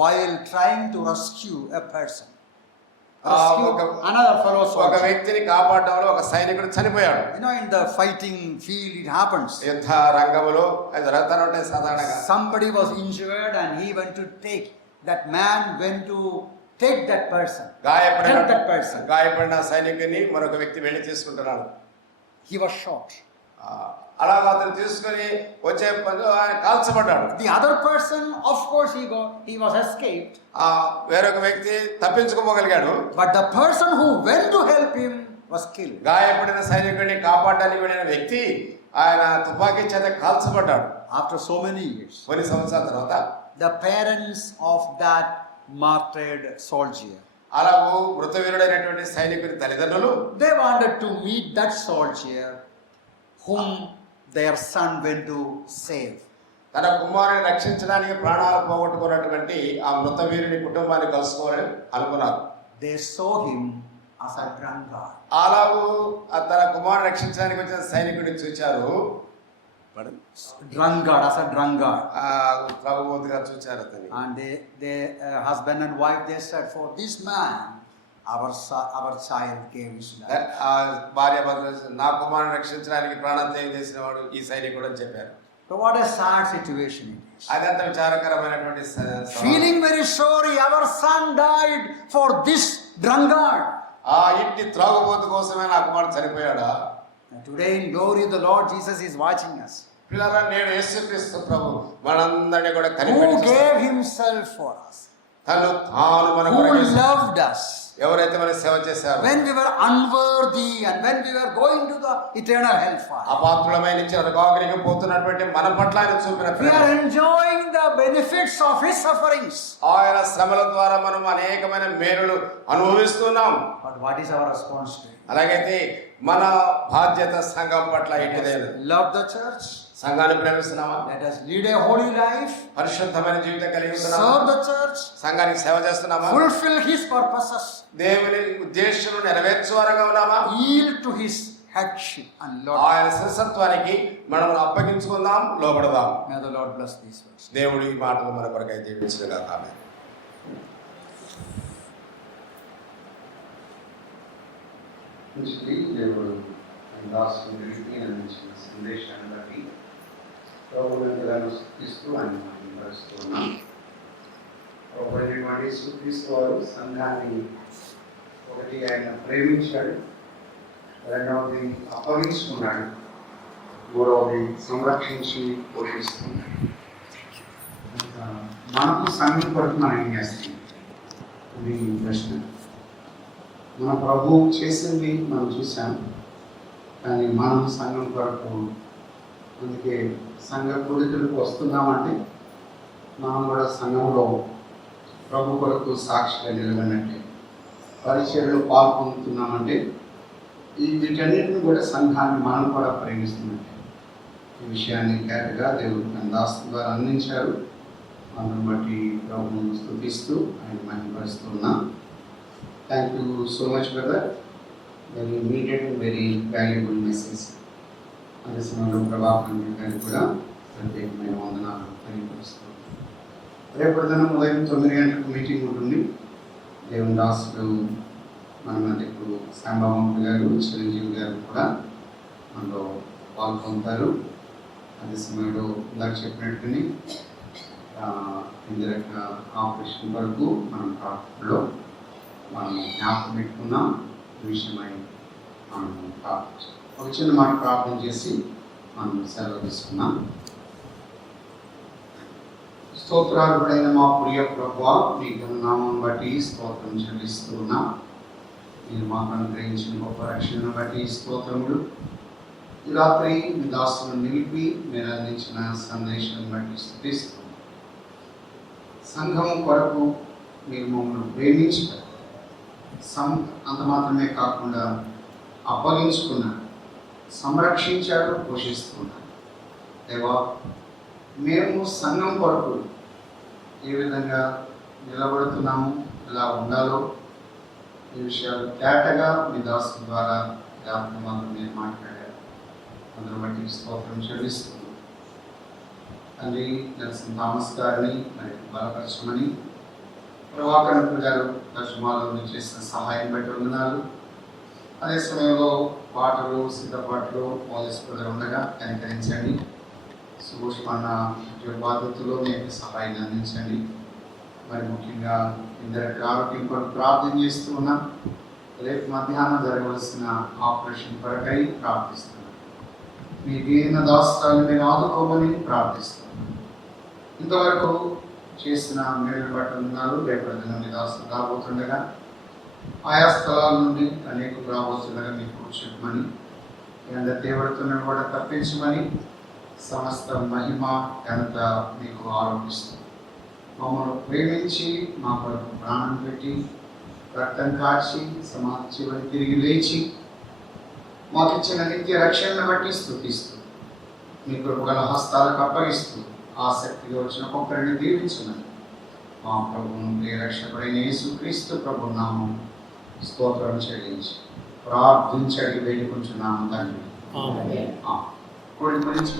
while trying to rescue a person. Rescue another fellow ఒక soldier. వ్యక్తిని కాపాడడంలో ఒక సైనికుడు చనిపోయాడు. You know, in the fighting field it happens. యుద్ధ రంగములో అది జరుగుతూ ఉంటాయి సాధారణంగా. Somebody was injured and he went to take, that man went to take that person. Help that person. గాయపడిన సైనికుని మరొక వ్యక్తి వెళ్ళి తీసుకుంటున్నాడు. He was shot. అలాగా అతను తీసుకొని వచ్చే పనిలో ఆయన కాల్చబడ్డాడు. The other person, of course, he was escaped. వేరొక వ్యక్తి తప్పించుకోగలిగాడు. But the person who went to help him was killed. గాయపడిన సైనికుడిని కాపాడడానికి వెళ్ళిన వ్యక్తి ఆయన తుపాకీ చేత కాల్చబడ్డాడు. After so many years, కొన్ని సంవత్సరాల తర్వాత the parents of that martyred soldier, అలాగూ మృతవీరుడైనటువంటి సైనికుని తల్లిదండ్రులు, they wanted to meet that soldier whom their son went to save. తన కుమారుని రక్షించడానికి ప్రాణాలు పోగొట్టుకున్నటువంటి ఆ మృతవీరుని కుటుంబాన్ని కలుసుకోవాలని అనుకున్నారు. They saw him as a drunkard. అలాగూ తన కుమారుని రక్షించడానికి వచ్చిన సైనికుడిని చూచారు. Drunkard, as a drunkard. త్రాగుబోతుగా చూచారు అతన్ని. And they husband and wife, they said, for this man our child gave his life. భార్య భర్తలు, నా కుమారుని రక్షించడానికి ప్రాణత్యాగం చేసిన వాడు ఈ సైనికుడు అని చెప్పారు. So what a sad situation it is. అదంత విచారకరమైనటువంటి Feeling very sorry, our son died for this drunkard. ఆ ఇంటి త్రాగుబోతు కోసమే నా కుమారుడు చనిపోయాడా? Today in glory the Lord Jesus is watching us. పిల్లరా, నేడు యేసుక్రీస్తు ప్రభు మనందరినీ కూడా Who కనిపెట్టి gave himself for us. తను తాను మన Who కొరకు loved us. ఎవరైతే మన సేవ చేశారో, When we were unworthy and when we were going to the eternal hellfire. అపాత్రులమై నుంచి నరకాగ్నికి పోతున్నటువంటి మన పట్ల ఆయన చూపిన We Prema. are enjoying the benefits of his sufferings. ఆయన శ్రమల ద్వారా మనం అనేకమైన మేలులు అనుభవిస్తున్నాం. But what is our response to it? అలాగైతే మన బాధ్యత సంఘం పట్ల ఏంటిదేను? Love the church. సంఘాన్ని ప్రేమిస్తున్నామా? Let us lead a holy life. పరిశుద్ధమైన జీవితం కలిగి ఉన్నామా? Serve the church. సంఘానికి సేవ చేస్తున్నామా? Fulfill his purposes. దేవుని ఉద్దేశాలను నెరవేర్చువారుగా ఉన్నామా? Yield to his headship and Lord. ఆయన శిరసత్వానికి మనం అప్పగించుకుందాం, లోబడదాం. May the Lord bless these words. దేవుడు ఈ మాటలు మన కొరకై దీవించుగాక. ఆమేన్. దేవుడు రాసుకున్న రీతిని అందించిన సందేశాన్ని బట్టి ప్రభువుని ఎంతగానో స్తుతిస్తూ ఆయన మహిమపరుస్తూ ఉన్నాం. ప్రభు అయినటువంటి యేసుక్రీస్తు వారు సంఘాన్ని ఒకటి ఆయన ప్రేమించాడు, రెండవది అప్పగించుకున్నాడు, మూడవది సంరక్షించి పోషిస్తున్నాడు. మనకు సంఘం కొరకు మనం ఏం చేస్తాం? ఇది ప్రశ్న. మన ప్రభు చేసింది మనం చూసాం, కానీ మనం సంఘం కొరకు, అందుకే సంఘ కూడికలకు వస్తున్నామంటే మనం కూడా సంఘంలో ప్రభు కొరకు సాక్షిగా నిలబడినట్టే. పరిచర్యలో పాల్పొందుతున్నామంటే వీటన్నిటిని కూడా సంఘాన్ని మనం కూడా ప్రేమిస్తున్నట్టే. ఈ విషయాన్ని కేటగా దేవుడు తన దాసు ద్వారా అందించారు. అందుని బట్టి ప్రభువును స్తుతిస్తూ ఆయన మహిమపరుస్తున్నాం. Thank you so much, brother. Very immediate and very valuable message. అదే సమయంలో ప్రభావం గారికి కూడా ప్రత్యేకమైన వందనాలు తెలియపరుస్తున్నాను. రేపటి దినం ఉదయం 9 గంటలకు మీటింగ్ ఉంటుంది. దేవుని దాసులు మన మధ్య ఇప్పుడు సాంబాబు గారు, చిరంజీవి గారు కూడా మనలో పాల్గొంటారు. అదే సమయంలో ఇందాక చెప్పినట్టుని ఇందిరక ఆపరేషన్ వరకు మనం ప్రార్థనలో మనం జ్ఞాపకం పెట్టుకున్నాం. ఈ విషయమై మనం ప్రార్థించాం. ఒక చిన్న మాట ప్రార్థన చేసి మనం సెలవు తీసుకున్నాం. స్తోత్రార్హుడైన మా ప్రియ ప్రభువా, మీ నామం బట్టి స్తోత్రం చెల్లిస్తూ ఉన్నాం. మీరు మాకు అనుగ్రహించిన గొప్ప రక్షణను బట్టి స్తోత్రములు. ఈ రాత్రి మీ దాసులను నిలిపి మీరు అందించిన సందేశాన్ని బట్టి స్తుతిస్తున్నాం. సంఘం కొరకు మీరు మమ్మల్ని ప్రేమించారు, అంత మాత్రమే కాకుండా అప్పగించుకున్నారు, సంరక్షించారు, పోషిస్తున్నారు. దేవా, మేము సంఘం కొరకు ఏ విధంగా నిలబడుతున్నాము, ఎలా ఉండాలో ఈ విషయాలు తేటగా మీ దాసుల ద్వారా జ్ఞాపకం మీరు మాట్లాడారు. అందును బట్టి స్తోత్రం చెల్లిస్తున్నాం. తండ్రి నెల్సన్ థామస్ గారిని మరి బలపరచమని, ప్రభాకర్ గారు దర్శమాలను చేసిన సహాయం బట్టి వందనాలు. అదే సమయంలో పాటలు సిద్ధపాట్లు పోలీస్ బ్రదర్ ఉండగా కనికరించండి. సుభూష్మన్న బాధ్యతలో మీకు సహాయం అందించండి. మరి ముఖ్యంగా ఇందరికి ఆరోగ్యం కొరకు ప్రార్థన చేస్తూ ఉన్నాం. రేపు మధ్యాహ్నం జరగవలసిన ఆపరేషన్ కొరకై ప్రార్థిస్తున్నాం. మీ దీన దాస్తాన్ని మీరు ఆదుకోమని ప్రార్థిస్తున్నాం. ఇంతవరకు చేసిన మేలు బట్టి ఉన్నారు. రేపటి దినం మీ దాస్తులు రాబోతుండగా ఆయా స్థలాల నుండి అనేక రాబోతుండగా మీకు చెప్పమని, అందరి దేవుడితో కూడా తప్పించమని సమస్త మహిమ ఘనత మీకు ఆరోపిస్తుంది. మమ్మల్ని ప్రేమించి మా కొరకు ప్రాణం పెట్టి రక్తం కాచి సమాధి చివరి తిరిగి లేచి మాకు ఇచ్చిన నిత్య రక్షణను బట్టి స్తుతిస్తూ మీ కొరకు గల హస్తాలకు అప్పగిస్తూ ఆసక్తిగా వచ్చిన ఒక్కరిని దీవించమని మా ప్రభువును ప్రియ రక్షకుడైన యేసుక్రీస్తు ప్రభు నామం స్తోత్రం చెల్లించి ప్రార్థించడి వేడుకుంటున్నాము తండ్రి. కోడి గురించి